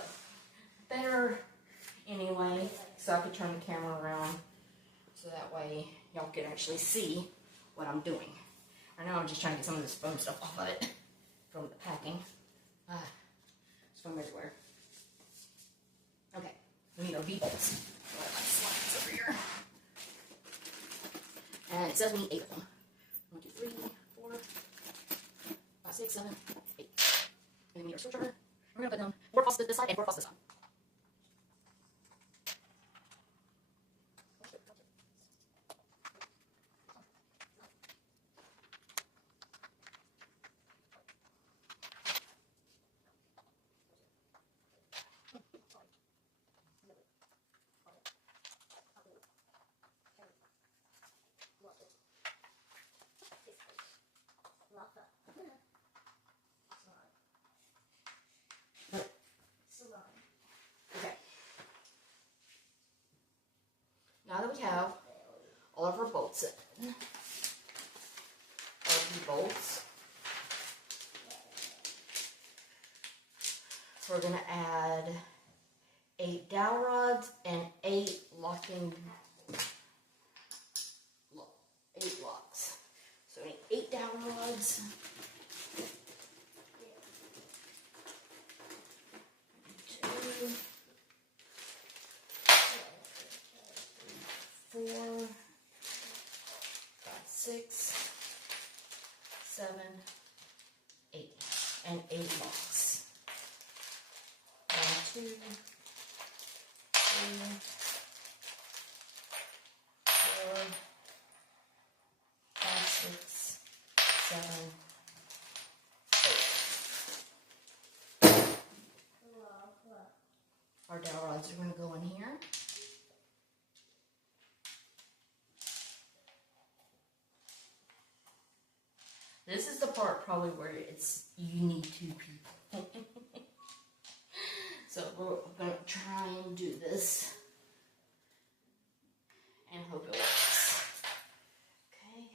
better anyway, so I could turn the camera around so that way y'all can actually see what I'm doing. Right now I'm just trying to get some of this foam stuff off of it from the packing. It's foam everywhere. Okay, we need our V-bolts. My slides over here. And it says we need 8 of them. 1, 2, 3, 4, 5, 6, 7, 8. And then we need our screwdriver. We're going to put them 4 across this side and 4 across this side. bolts. We're going to add 8 dowel rods and 8 locks. So we need 8 dowel rods. 2, 4, 5, 6, 7, 8, and 8 locks. 1, 2, 3, 4, 5, 6, 7, 8. Our dowel rods are going to go in here. This is the part probably where you need 2 people. So we're going to try and do this and hope it works. Okay,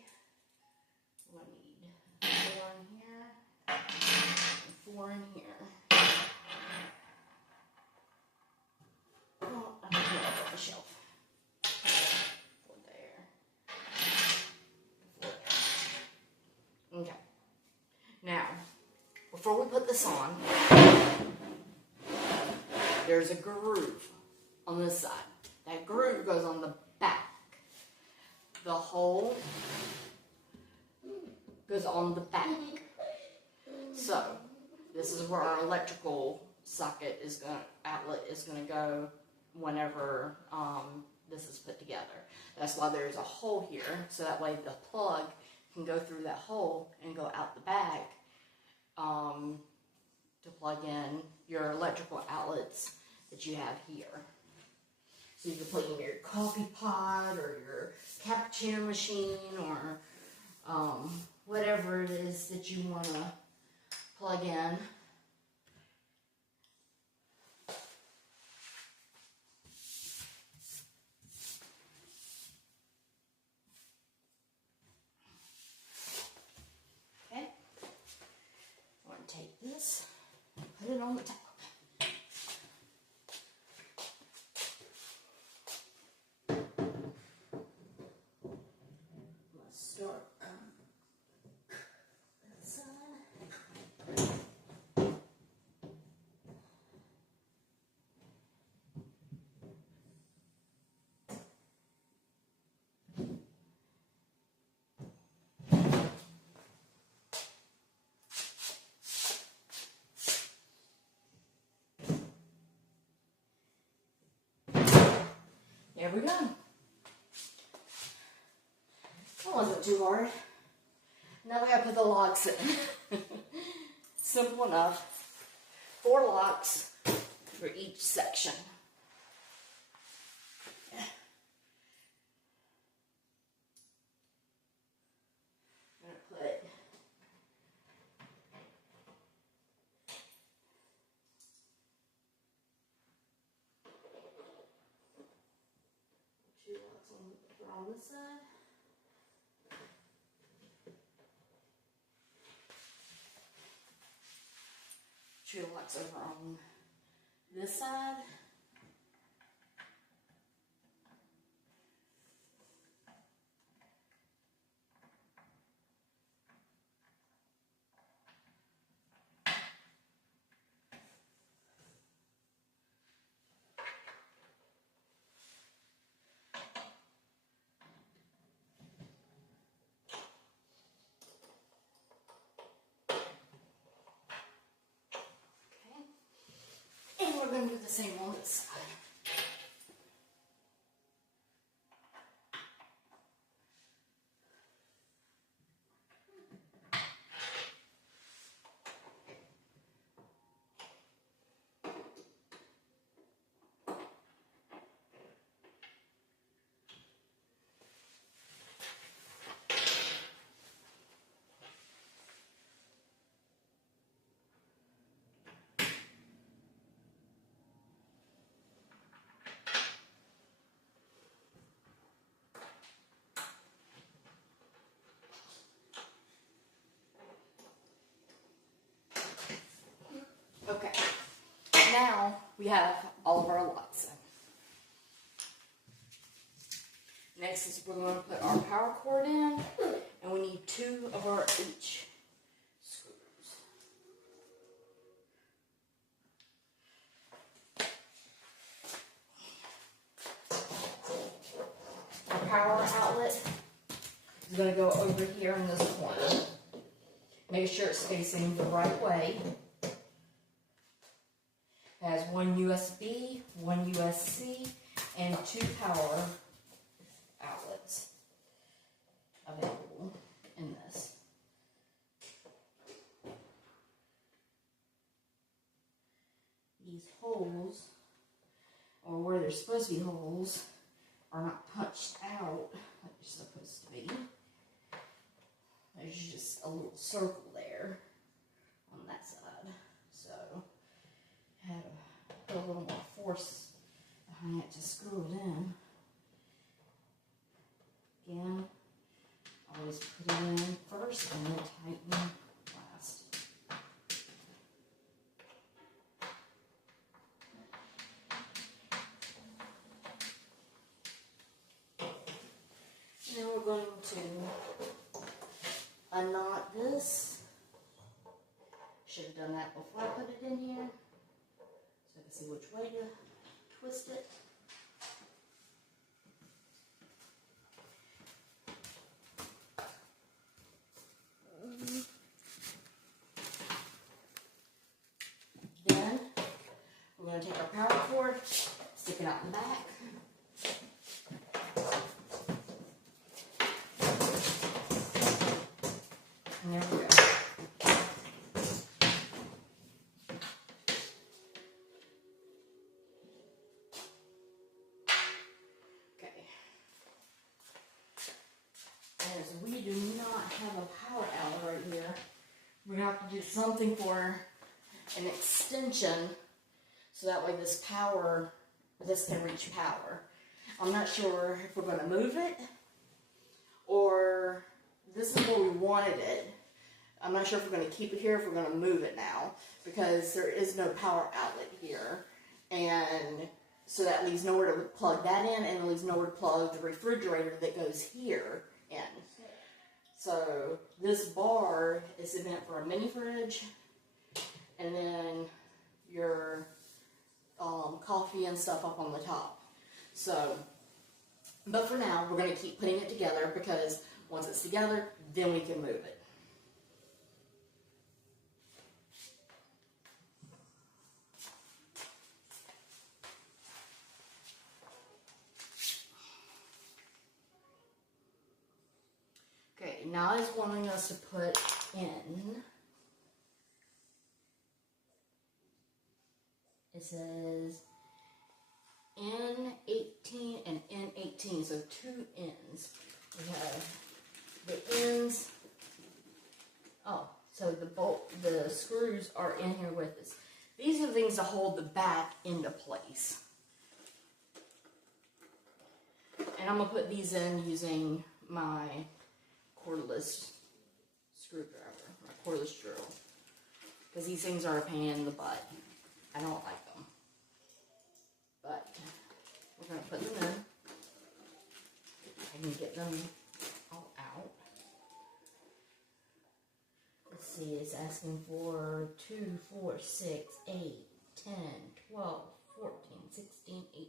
we're going to need 4 in here and 4 in here. Oh, I'm going to put it up on the shelf. 4 there. 4 there. Okay. Now, before we put this on, there's a groove on this side. That groove goes on the back. The hole goes on the back. So, this is where our electrical socket outlet is going to go whenever this is put together. That's why there's a hole here, so that way the plug can go through that hole and go out the back to plug in your electrical outlets that you have here. So you can plug in your coffee pot or your cappuccino machine or whatever it is that you want to plug in. Okay, I'm going to take this and put it on the top. Start that side. There we go. That wasn't too hard. Now we gotta put the locks in. Simple enough. 4 locks for each section. I'm gonna put two locks on this side. Two locks over on this side. And we're going to do the same on this side. we have all of our lights in. Next is we're going to put our power cord in, and we need 2 of our each screws. Our power outlet is going to go over here in this corner. Make sure it's facing the right way. It has 1 USB, 1 USB-C, and 2 power outlets available in this. These holes, or where they're supposed to be holes, are not punched out like they're supposed to be. There's just a little circle there on that side. So I had to put a little more force behind it to screw it in. Again, always put it in first and then tighten last. Now we're going to unknot this. Should have done that before I put it in here, so I can see which way to twist it. Then we're going to take our power cord, stick it out in the back. And there we go. Okay. As we do not have a power outlet right here, we have to do something for an extension so that way this can reach power. I'm not sure if we're going to move it or this is where we wanted it. I'm not sure if we're going to keep it here, if we're going to move it now, because there is no power outlet here. And so that leaves nowhere to plug that in, and it leaves nowhere to plug the refrigerator that goes here in. So this bar is meant for a mini fridge, and then your coffee and stuff up on the top. So, but for now, we're going to keep putting it together because once it's together, then we can move it. Okay, now it's wanting us to put in, it says N18 and N18, so 2 ends. We have the ends, so the screws are in here with us. These are the things to hold the back into place. And I'm going to put these in using my cordless screwdriver, my cordless drill. Because these things are a pain in the butt. I don't like them. But we're going to put them in. I can get them all out. Let's see, it's asking for 2, 4, 6, 8, 10, 12, 14, 16, 18.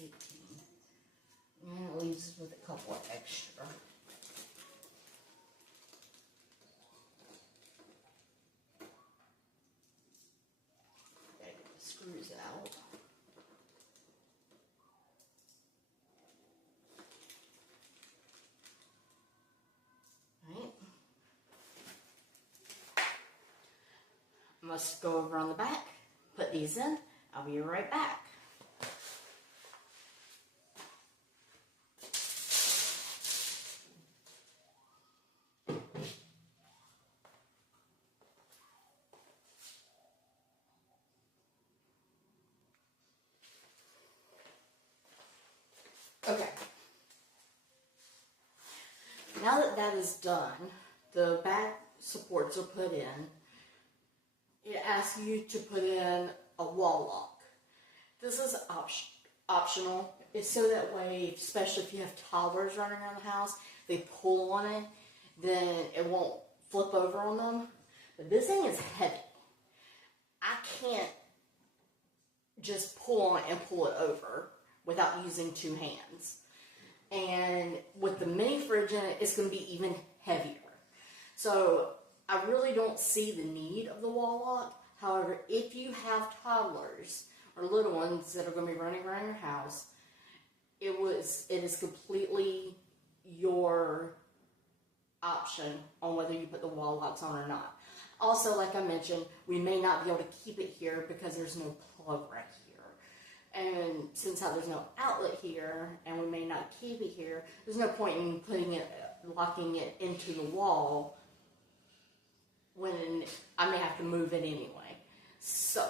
18. And it leaves us with a couple of extra. Gotta get the screws out. Right. Must go over on the back, put these in. I'll be right back. is done, the back supports are put in, it asks you to put in a wall lock. This is optional. It's so that way, especially if you have toddlers running around the house, they pull on it, then it won't flip over on them. But this thing is heavy. I can't just pull on it and pull it over without using two hands. And with the mini fridge in it, it's going to be even heavier. So I really don't see the need of the wall lock. However, if you have toddlers or little ones that are going to be running around your house, it is completely your option on whether you put the wall locks on or not. Also, like I mentioned, we may not be able to keep it here because there's no plug right here. And since there's no outlet here, and we may not keep it here, there's no point in locking it into the wall when I may have to move it anyway. So,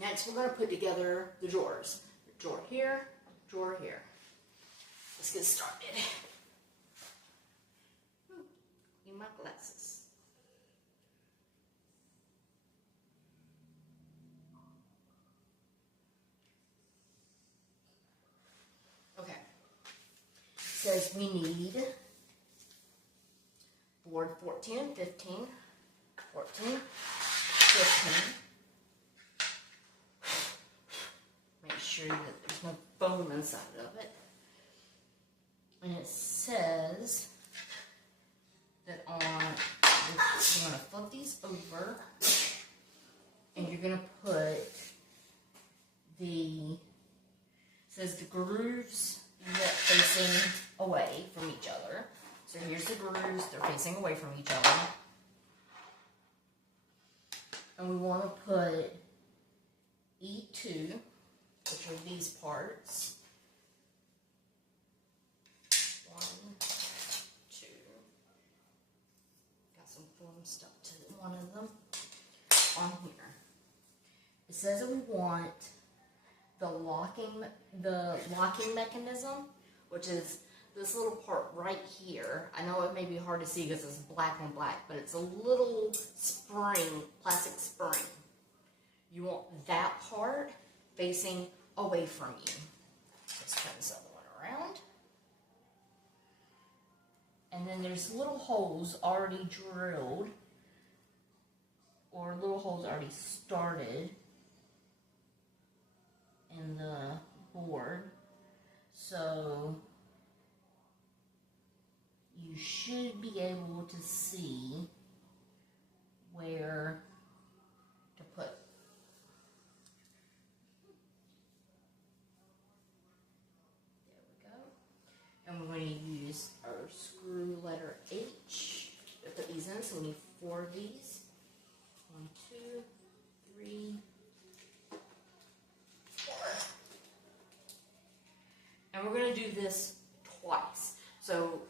next we're going to put together the drawers. Drawer here, drawer here. Let's get started. Need my glasses. Okay. Says we need board 14 and 15. 14, 15. Make sure that there's no foam inside of it. And it says that you're going to flip these over and you're going to put says the grooves facing away from each other. So here's the grooves, they're facing away from each other. And we want to put E2, which are these parts. 1, 2. Got some foam stuck to one of them on here. It says that we want the locking mechanism, which is this little part right here. I know it may be hard to see because it's black on black, but it's a little spring, plastic spring. You want that part facing away from you. Let's turn this other one around. And then there's little holes already drilled, or little holes already started in the board. So you should be able to see where to put. There we go. And we're going to use our screw letter H to put these in. So we need 4 of these. 1, 2, 3, 4. And we're going to do this twice. So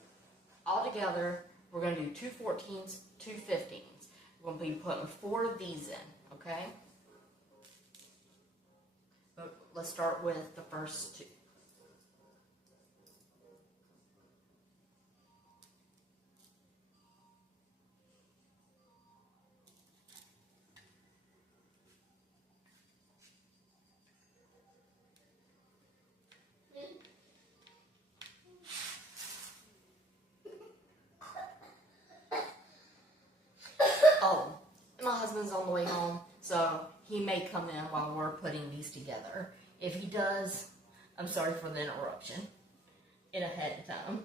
altogether, we're going to do 2 14s, 2 15s. We're going to be putting 4 of these in, okay? But let's start with the first 2. Oh, my husband's on the way home, so he may come in while we're putting these together. If he does, I'm sorry for the interruption in ahead of time.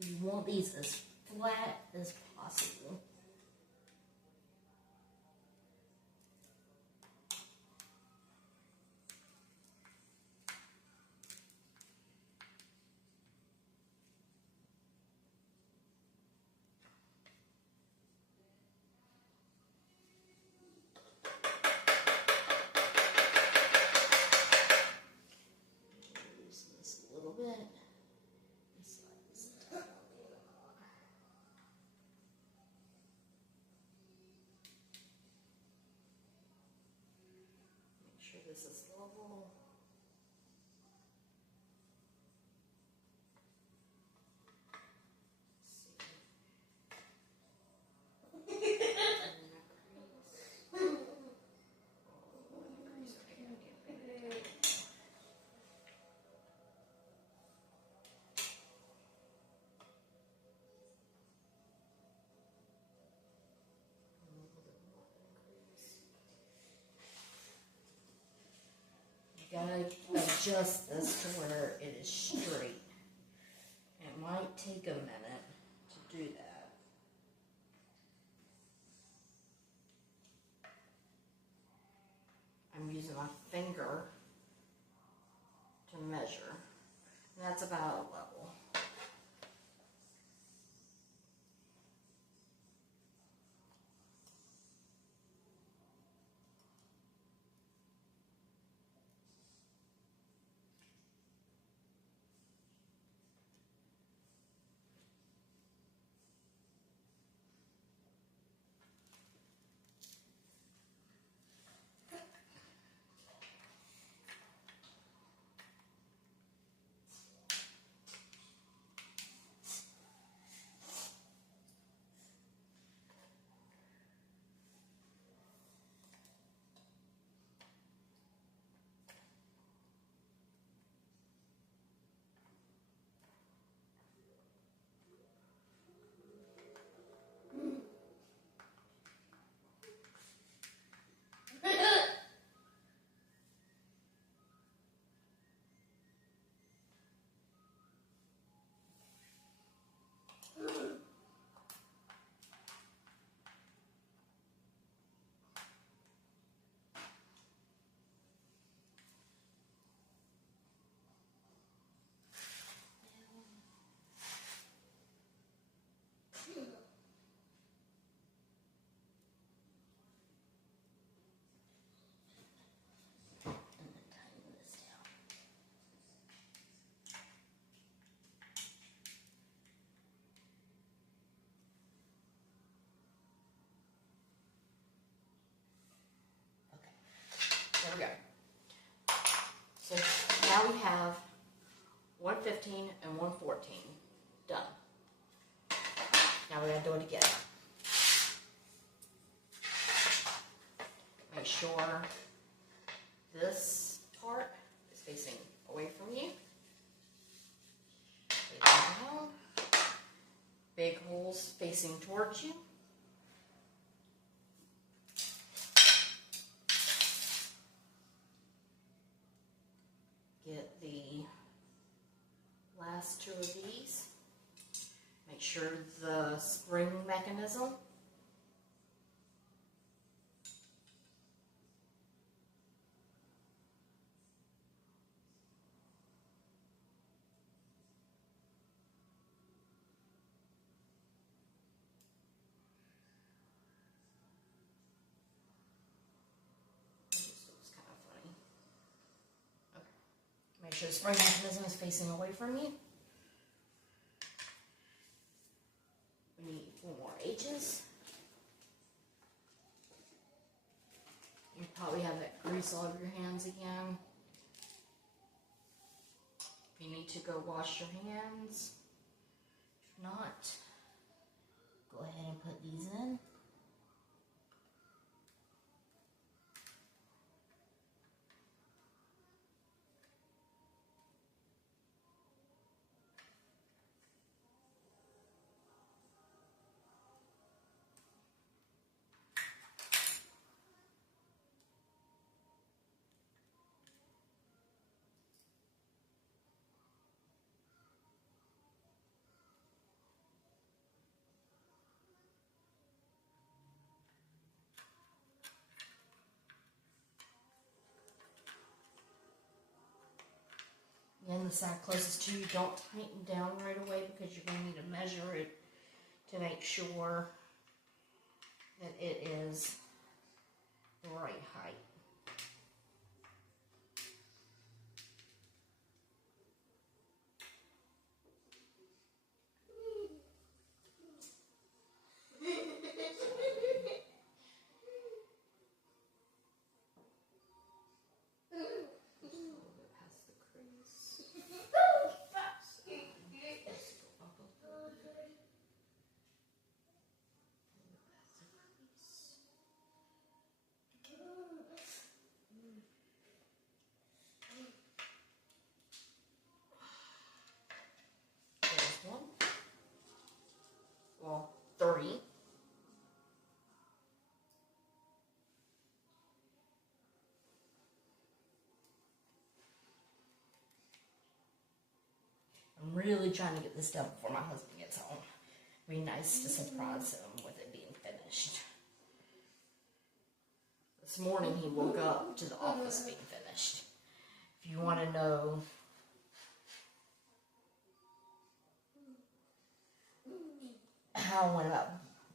You want these as flat as possible. gotta adjust this to where it is straight. It might take a minute to do that. I'm using my finger to measure. And that's about level. There we go. So now we have 115 and 114 done. Now we gotta do it again. Make sure this part is facing away from you. Facing down. Big holes facing towards you. Get the last two of these. Make sure the spring mechanism make sure the spring mechanism is facing away from you. We need 4 more H's. You probably have that grease all over your hands again. If you need to go wash your hands. If not, go ahead and put these in. Again, the side closest to you, don't tighten down right away because you're going to need to measure it to make sure that it is the right height. Well, 30. really trying to get this done before my husband gets home. It'd be nice to surprise him with it being finished. This morning he woke up to the office being finished. If you want to know how I went about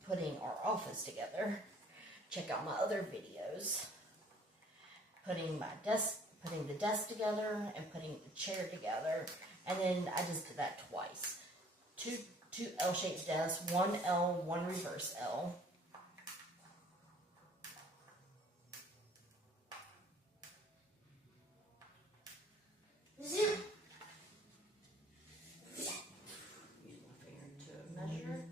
putting our office together, check out my other videos. Putting the desk together and putting the chair together, and then I just did that twice. Two L-shaped desks, one L, one reverse L. Use my finger to measure.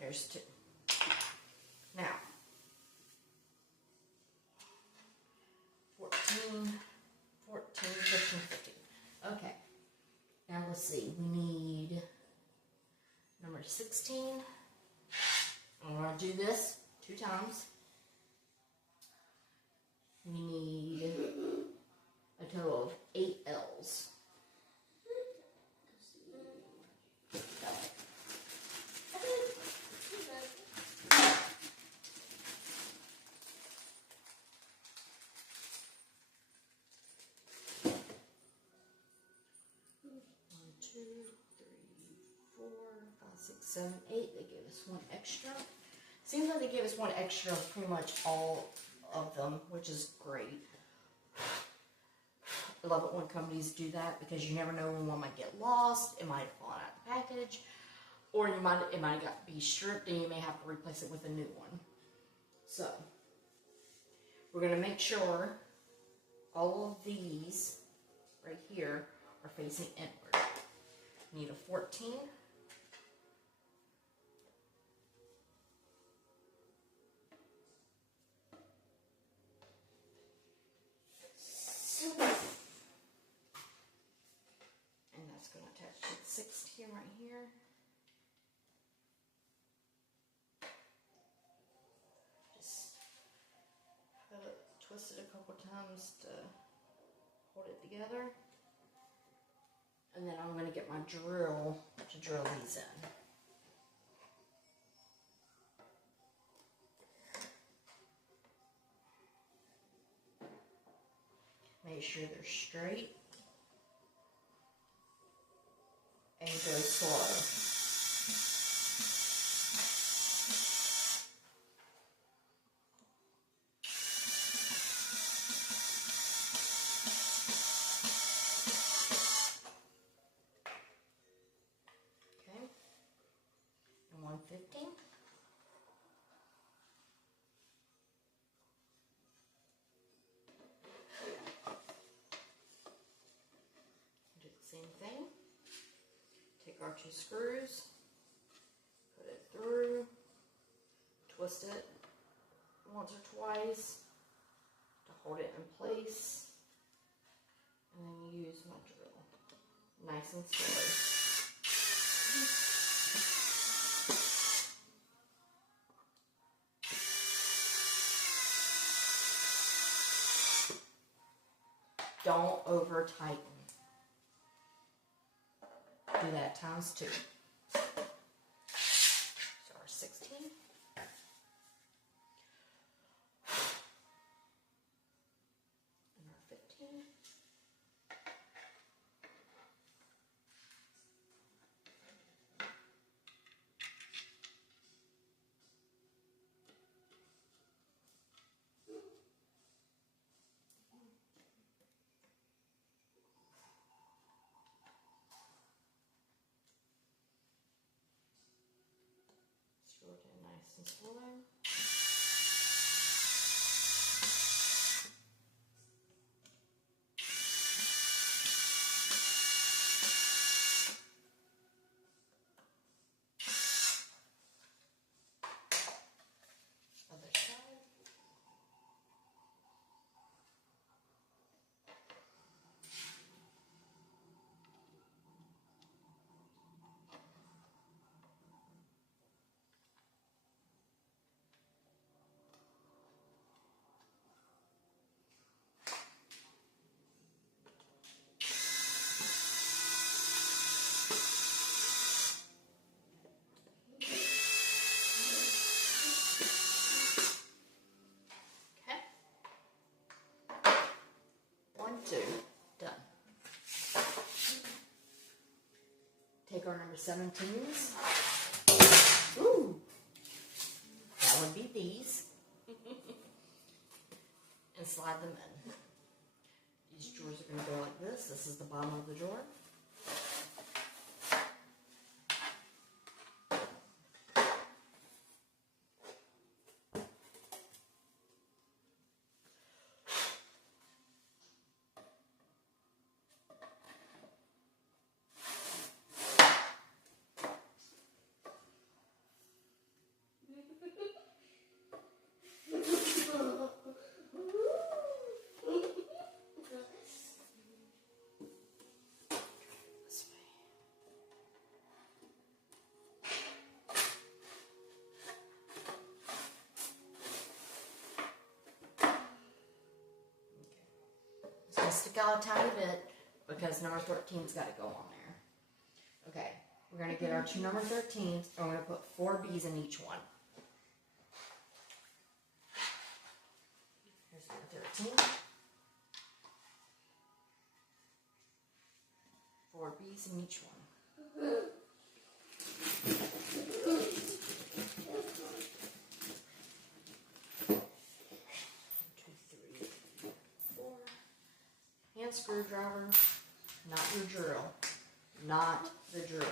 There's two. Now, 14, 15, 15. Okay. Now let's see. We need number 16. I'm going to do this 2 times. We need a total of 8 L's. Seven, 8. They gave us 1 extra. Seems like they gave us 1 extra of pretty much all of them, which is great. I love it when companies do that because you never know when one might get lost. It might have fallen out of the package, or it might have got to be stripped and you may have to replace it with a new one. So we're going to make sure all of these right here are facing inward. We need a 14. And that's going to attach to the 16 right here. Just twist it a couple times to hold it together. And then I'm going to get my drill to drill these in. Make sure they're straight. And go slow. Okay. And 115. Do the same thing. Take our 2 screws, put it through, twist it once or twice to hold it in place, and then use my drill, nice and slow. Don't over tighten. Do that times 2. So our 16. And our 15. Screw it in nice and slow. number 17s. Ooh, that would be these. And slide them in. These drawers are going to go like this. This is the bottom of the drawer. It's going to stick out a tiny bit because number 13's got to go on there. Okay, we're going to get our two number 13s and we're going to put 4 bees in each one. Here's number 13. 4 bees in each one. Hand screwdriver, not your drill. Not the drill.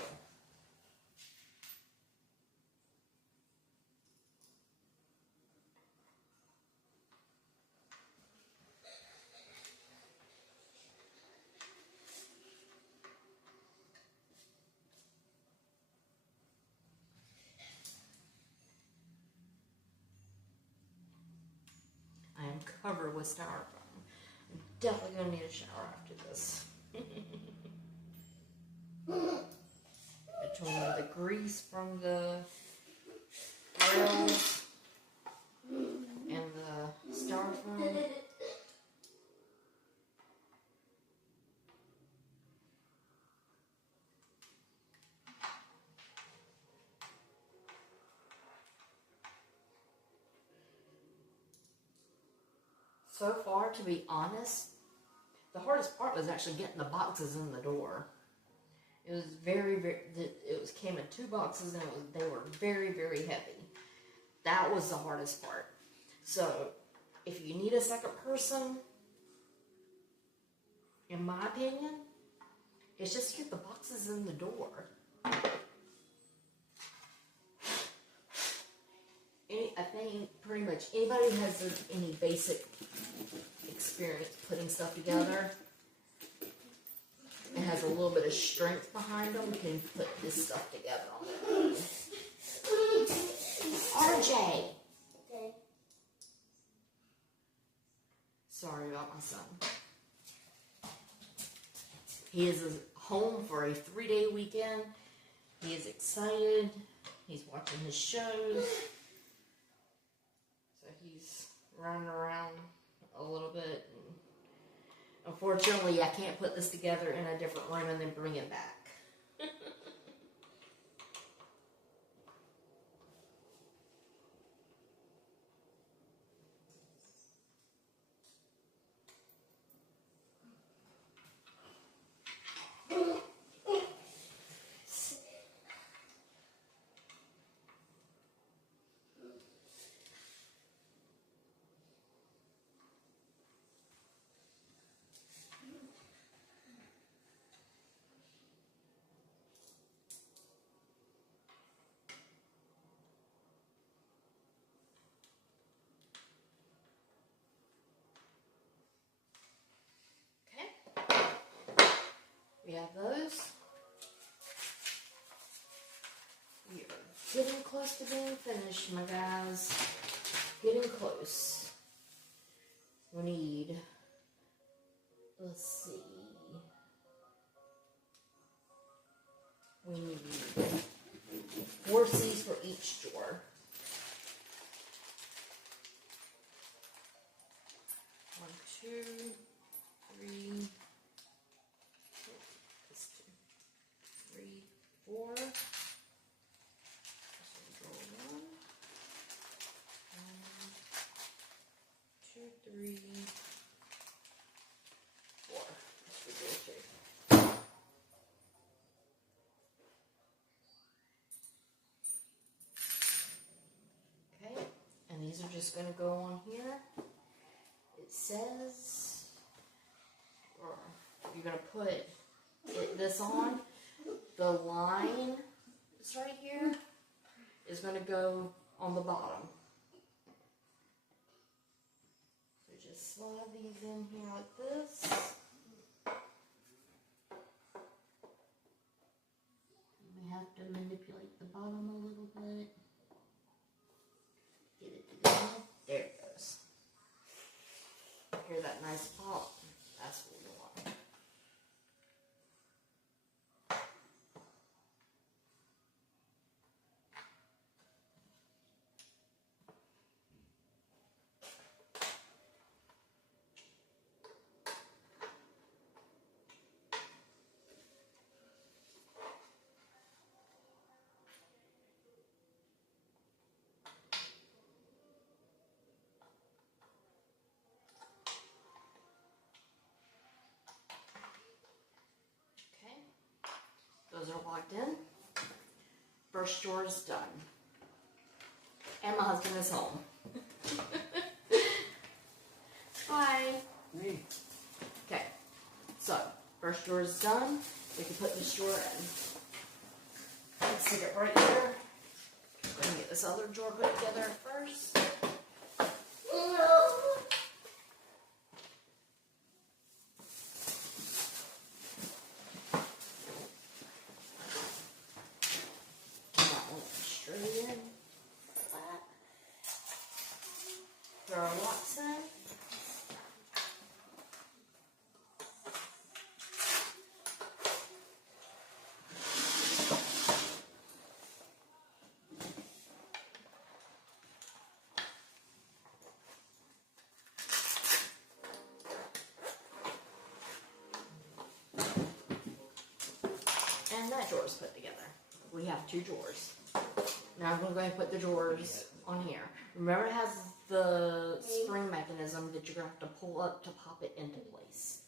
I am covered with styrofoam. I'm definitely going to need a shower after this. Between the grease from the rails and the styrofoam. So far, to be honest, the hardest part was actually getting the boxes in the door. It was came in 2 boxes and they were very, very heavy. That was the hardest part. So, if you need a second person, in my opinion, it's just to get the boxes in the door. I think pretty much anybody who has any basic experience putting stuff together and has a little bit of strength behind them can put this stuff together on their own. RJ! Okay. Sorry about my son. He is home for a 3-day weekend. He is excited. He's watching his shows. So he's running around a little bit. And unfortunately, I can't put this together in a different room and then bring it back. We have those. We are getting close to being finished, my guys. Getting close. We need, let's see. We need 4 C's for each drawer. 1, 2, 3. 4. This will draw 1. 2, 3, 4. This will draw 2. these are just going to go on here. It says, or you're going to put this on. The line that's right here is going to go on the bottom. So just slide these in here like this. We have to manipulate the bottom a little bit. Get it together. There it goes. Hear that nice pop? That's what we want. Those are locked in. First drawer is done. And my husband is home. Hi. Hey. Okay, so first drawer is done. We can put this drawer in. Let's stick it right here. We're going to get this other drawer put together first. Throw our locks in. And that drawer is put together. We have 2 drawers. Now I'm going to go ahead and put the drawers on here. Remember it has the spring mechanism that you're going to have to pull up to pop it into place.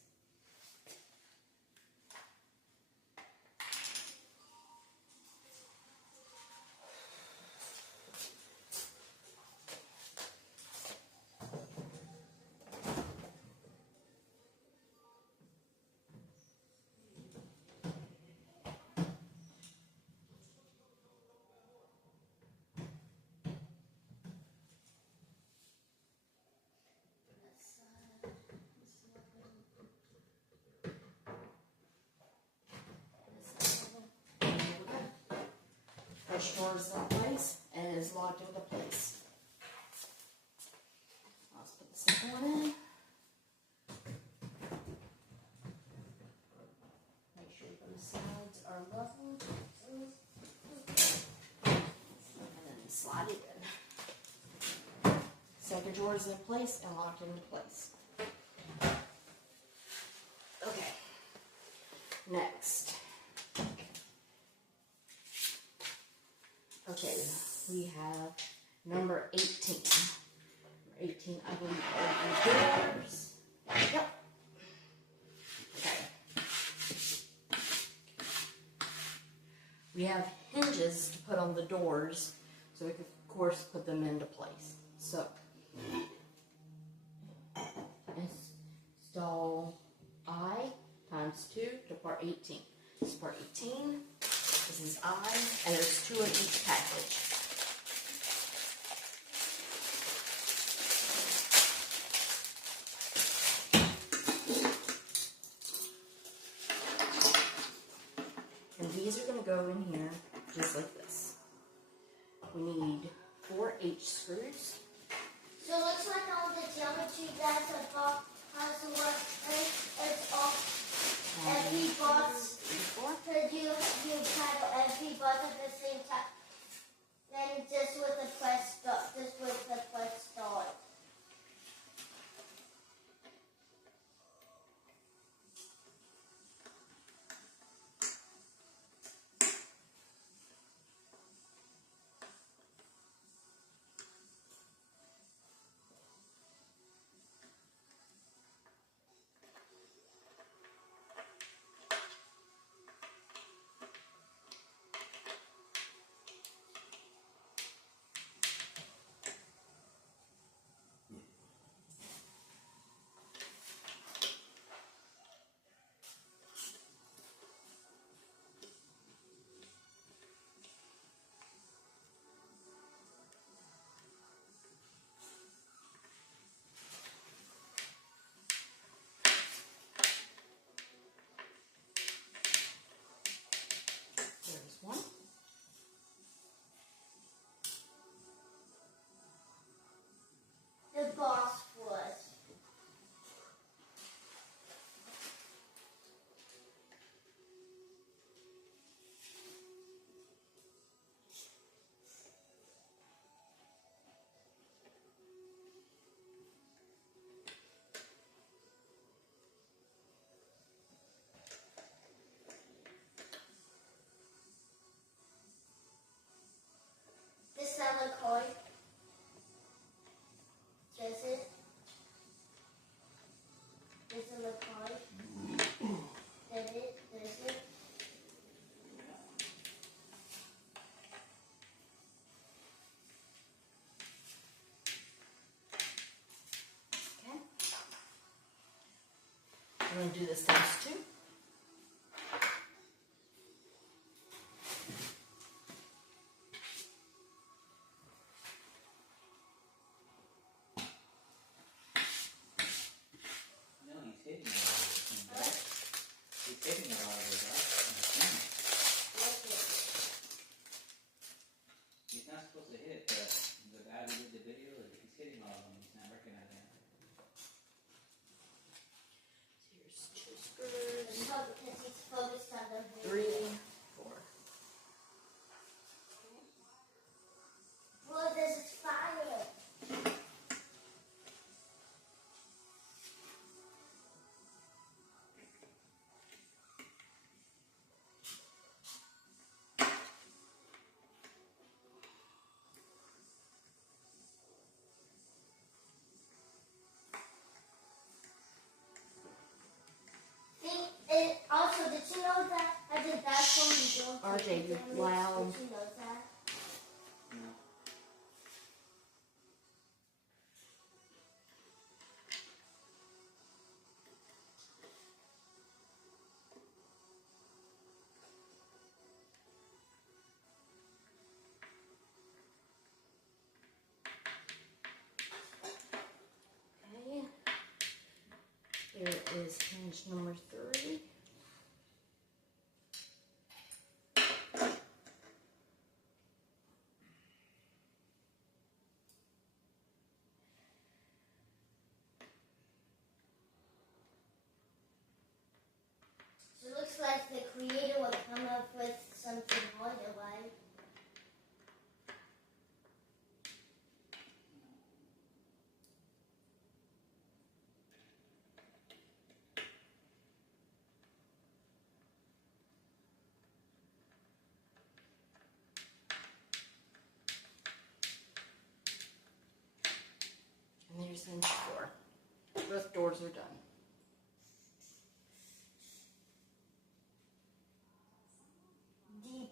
First drawer is in place and is locked into place. Let's put the second one in. Make sure those sides are level. And then slide it in. Second drawer is in place and locked into place. Okay. Next. Okay, we have number 18. Number 18, I believe, are the doors. Yep. Okay. We have hinges to put on the doors, so we can, of course, put them into place. So, install I times 2 to part 18. This is part 18. This is I, and there's 2 in each package. And these are going to go in here just like this. We need 4 H screws. So it looks like all the geometry that's above has to work, right? It's all every box. Could you paddle every box at the same time? Then just with the press start, just with the press start. I'm going to do this times 2. No, he's hitting a lot of those things, right? He's hitting a lot of those right? He's not supposed to hit, but the guy who did the video, he's hitting all of them. He's not recognizing them. Here's 2 screws. It's probably because he's focused on the 3, video. 4. Well, this is fire. Also, did you know that I did that for you? RJ, you're loud. Did you know that? No. Okay. Here is hinge number 3. So it looks like the creator will come up with something harder, right? And there's hinge 4. Both doors are done. Depot.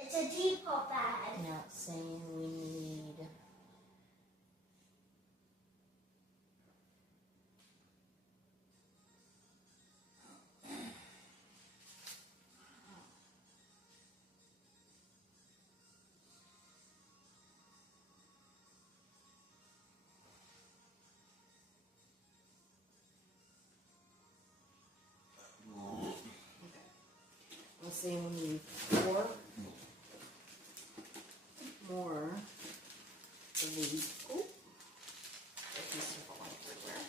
It's a depot bag. Now it's saying we need let's see, we need 4 more of these. Oh, these are falling everywhere.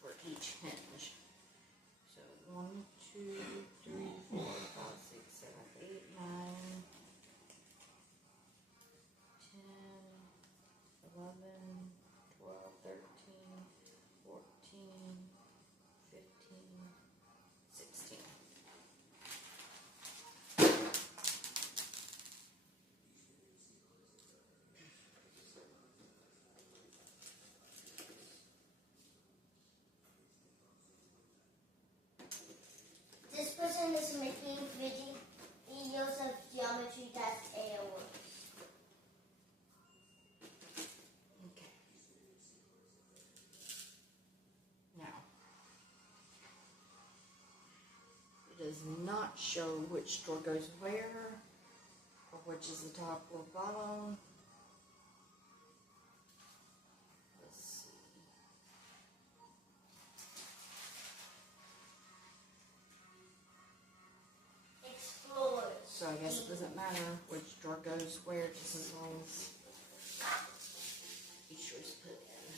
For each hinge. So 1, 2, 3, 4, 5, 6, 7, 8, 9, 10, 11, 12, 13, 14, 15, 16. This person is making videos of geometry that's AOS. Okay. Now, it does not show which door goes where, or which is the top or bottom. Let's see. Explorers. So I guess it doesn't matter which door goes where, just as long as each door is put in.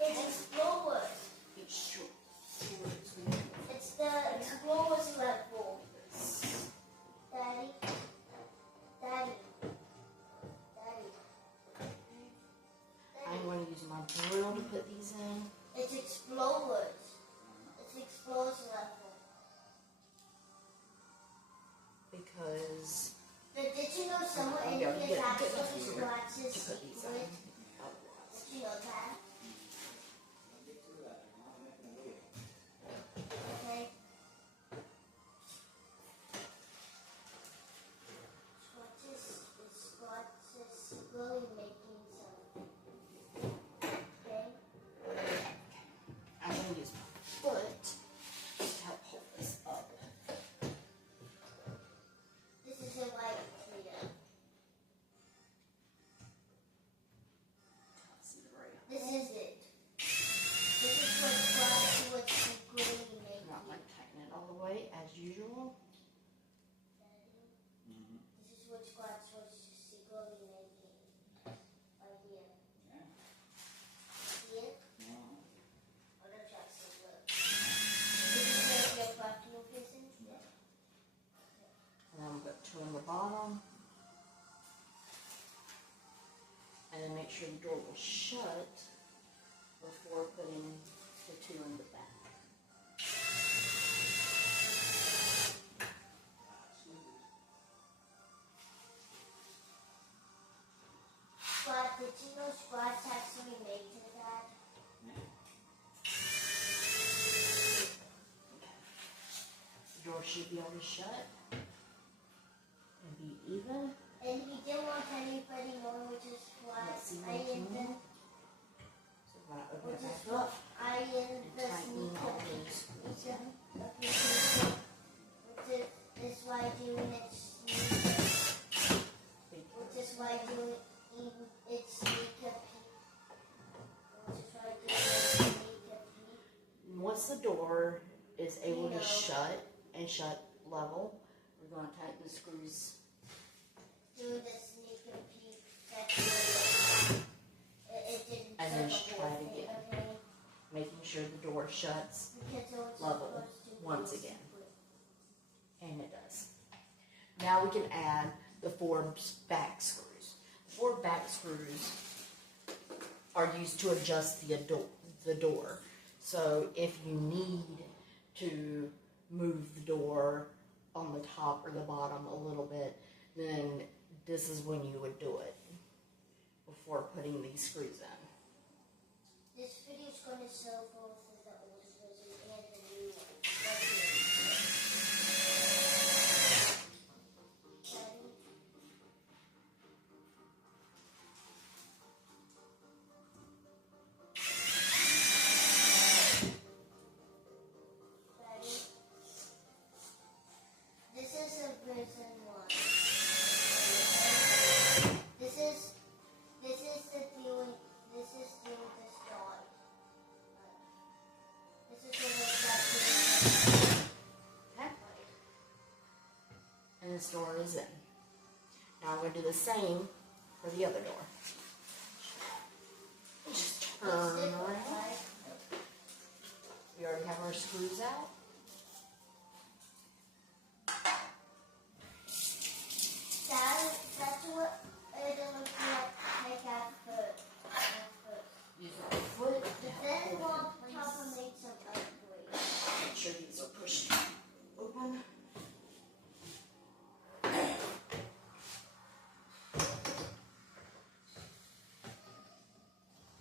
It's explorers. Each door is in. It's the explorers level. Daddy. Daddy. Daddy. I'm going to use my drill to put these in. It's explorers. It's explorers level. Because Did you know someone in Yeah, here get- has get some these here scratches to put these with? in. Did you know that? Okay. should be able to shut and be even. And he didn't want anybody knowing, which is why Let's see I what in the So if I open which it is back up I in and the tighten all sneaker those screws in. which is why doing it sneaker, which is why doing it sneaker peek, which is why doing it sneaker peek. Once the door is able You know. to shut and shut level, we're going to tighten the screws. Doing the sneaker peek, that's it didn't And do then the try whole it thing, again. okay? Making sure the door shuts Because it was level supposed to be once again. And it does. Now we can add the 4 back screws. The 4 back screws are used to adjust the door. So if you need to move the door on the top or the bottom a little bit, then this is when you would do it before putting these screws in. This video is going to show both of the old version and the new one. Ready? This is a version 1. This is the doing the start. This is the way Okay? And this door is in. Now I'm going to do the same for the other door. Just turn around. We already have our screws out. That's what it'll look like take out first. Use our foot to Then help we'll hold it in top place. and make some upgrades. Make sure these are pushed open.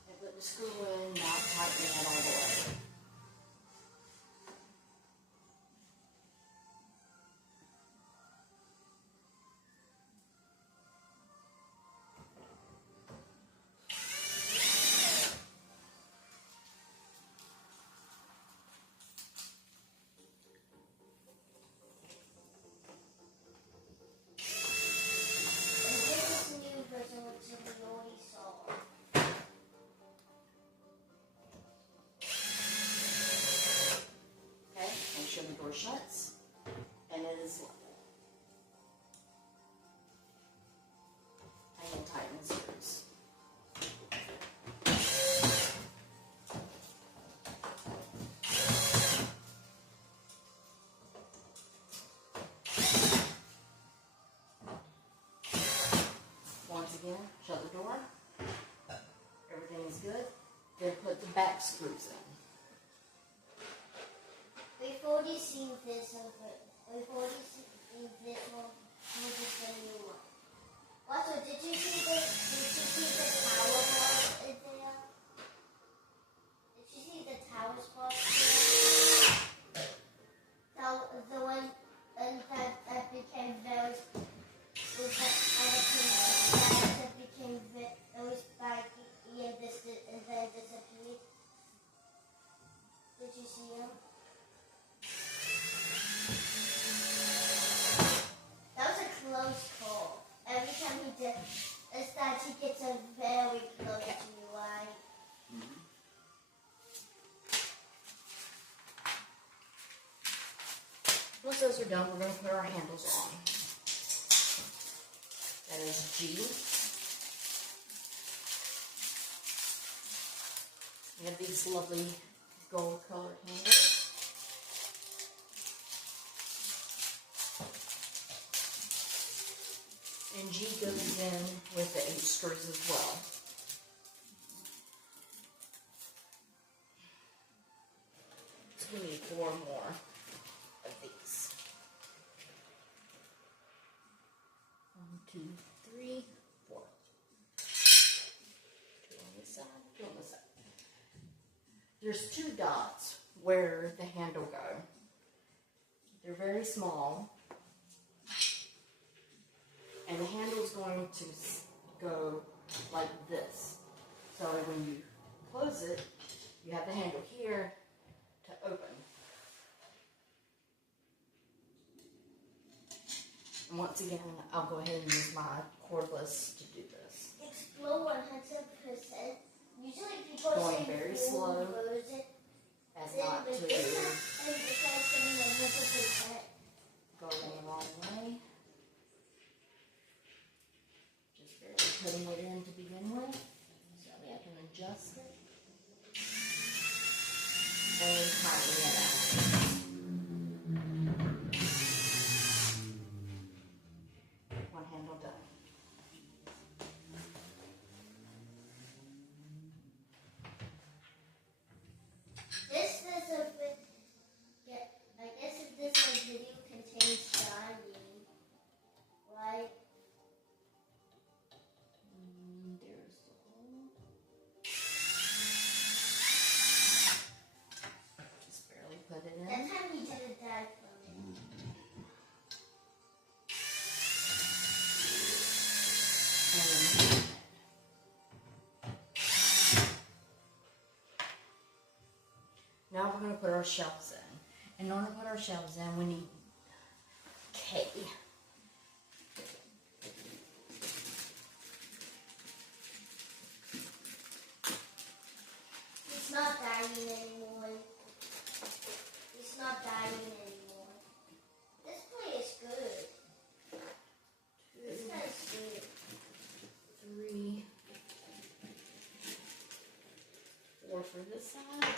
And put the screw in, not tighten it all the way. And this is the new version which we already saw. Okay, make sure the door shuts and it is level. And then tighten the screws. Once again, shut the door. Everything is good. Then put the back screws in. We've already seen this one. We've already seen this one. This is the new one. Also, did you see the tower box in there? Did you see the towers box there? The one and that became very that became very spiky and then disappeared. Did you see him? That was a close call. Every time he did, it's that he gets a very close to you, right? Once those are done, we're going to put our handles on. That is G. We have these lovely gold colored handles. And G goes in with the H screws as well. So we need 4 more of these. 1, 2, 3, 4. 2 on this side, 2 on this side. There's 2 dots where the handle go. They're very small. And the handle is going to go like this. So when you close it, you have the handle here to open. And once again, I'll go ahead and use my cordless to do this. Explode 100%. Usually people Going say very full slow. version. As Then not with to this one, and because saying 100%. go the wrong way. Just barely putting it in to begin with. So that way I can adjust it. And then tightening it out. One handle done. This is a bit, yeah, I guess if this video contains shining, right? There's the hole. Just barely put it in. That time he didn't die from it. Now we're going to put our shelves in. In order to put our shelves in, we need K. It's not dying anymore. It's not dying anymore. This play is good. This guy's good. 3, 4 for this side,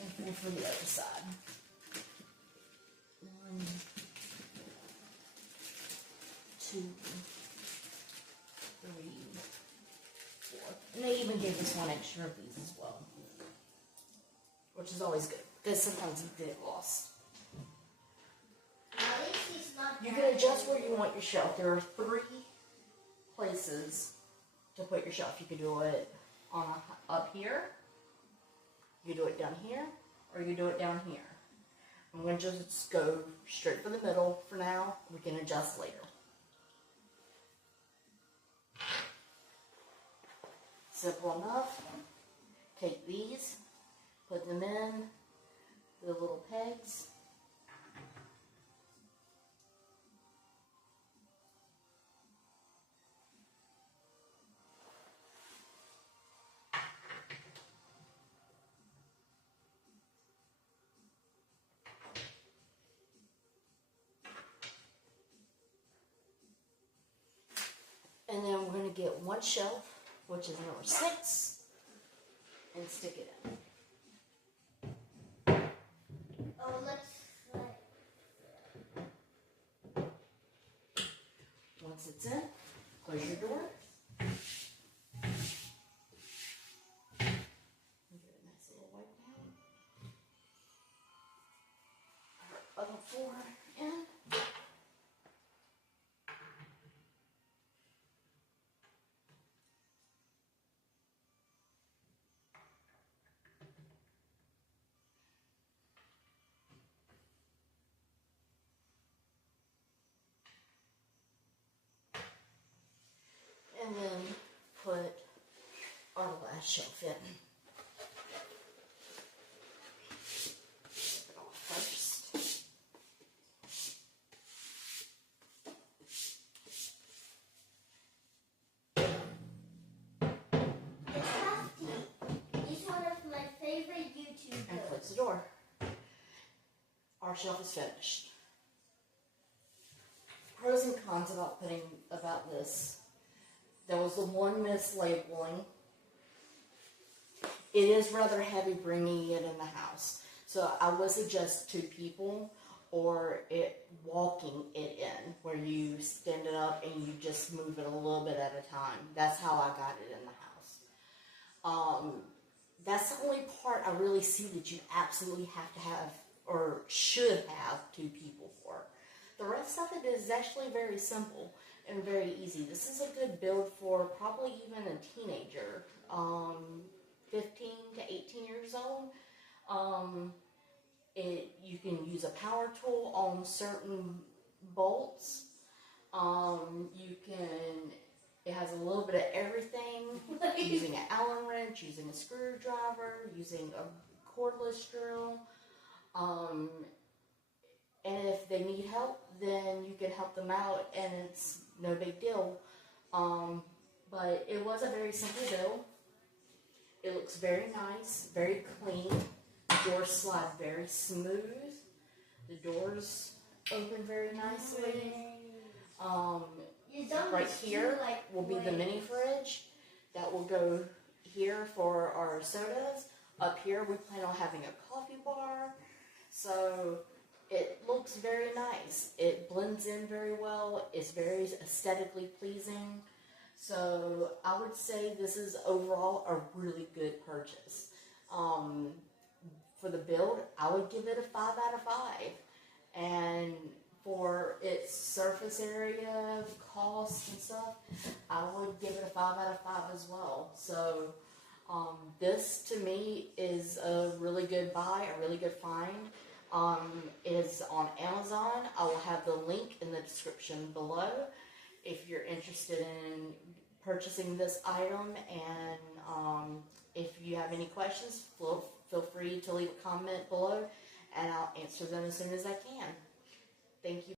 and 4 for the other side. 1, 2, 3, 4. And they even gave us one extra of these as well, which is always good because sometimes you get lost. At least he's not You dying can adjust where anymore. you want your shelf. There are 3 places to put your shelf. You can do it up here, you do it down here, or you do it down here. I'm going to just go straight for the middle for now. We can adjust later. Simple enough. Take these, put them in the little pegs. And then we're going to get one shelf, which is number 6, and stick it in. Oh, let's try. Once it's in, close your door. Give it a nice little wipe down. Our other 4 in. And then put our last shelf in. Take it off first. It's Hefty. He's one of my favorite And YouTubers. close the door. Our shelf is finished. Pros and cons about this. There was the one mislabeling. It is rather heavy bringing it in the house. So I would suggest 2 people or walking it in, where you stand it up and you just move it a little bit at a time. That's how I got it in the house. That's the only part I really see that you absolutely have to have or should have 2 people for. The rest of it is actually very simple and very easy. This is a good build for probably even a teenager, 15 to 18 years old. You can use a power tool on certain bolts. It has a little bit of everything, using an Allen wrench, using a screwdriver, using a cordless drill. And if they need help, then you can help them out, and it's no big deal. But it was a very simple build. It looks very nice, very clean. The doors slide very smooth. The doors open very nicely. Right here will be the mini fridge that will go here for our sodas. Up here we plan on having a coffee bar. So it looks very nice. It blends in very well. It's very aesthetically pleasing. So I would say this is overall a really good purchase. For the build, I would give it a 5 out of 5. And for its surface area, cost and stuff, I would give it a 5 out of 5 as well. So this to me is a really good buy, a really good find. It is on Amazon. I will have the link in the description below if you're interested in purchasing this item. And if you have any questions, feel free to leave a comment below, and I'll answer them as soon as I can. Thank you.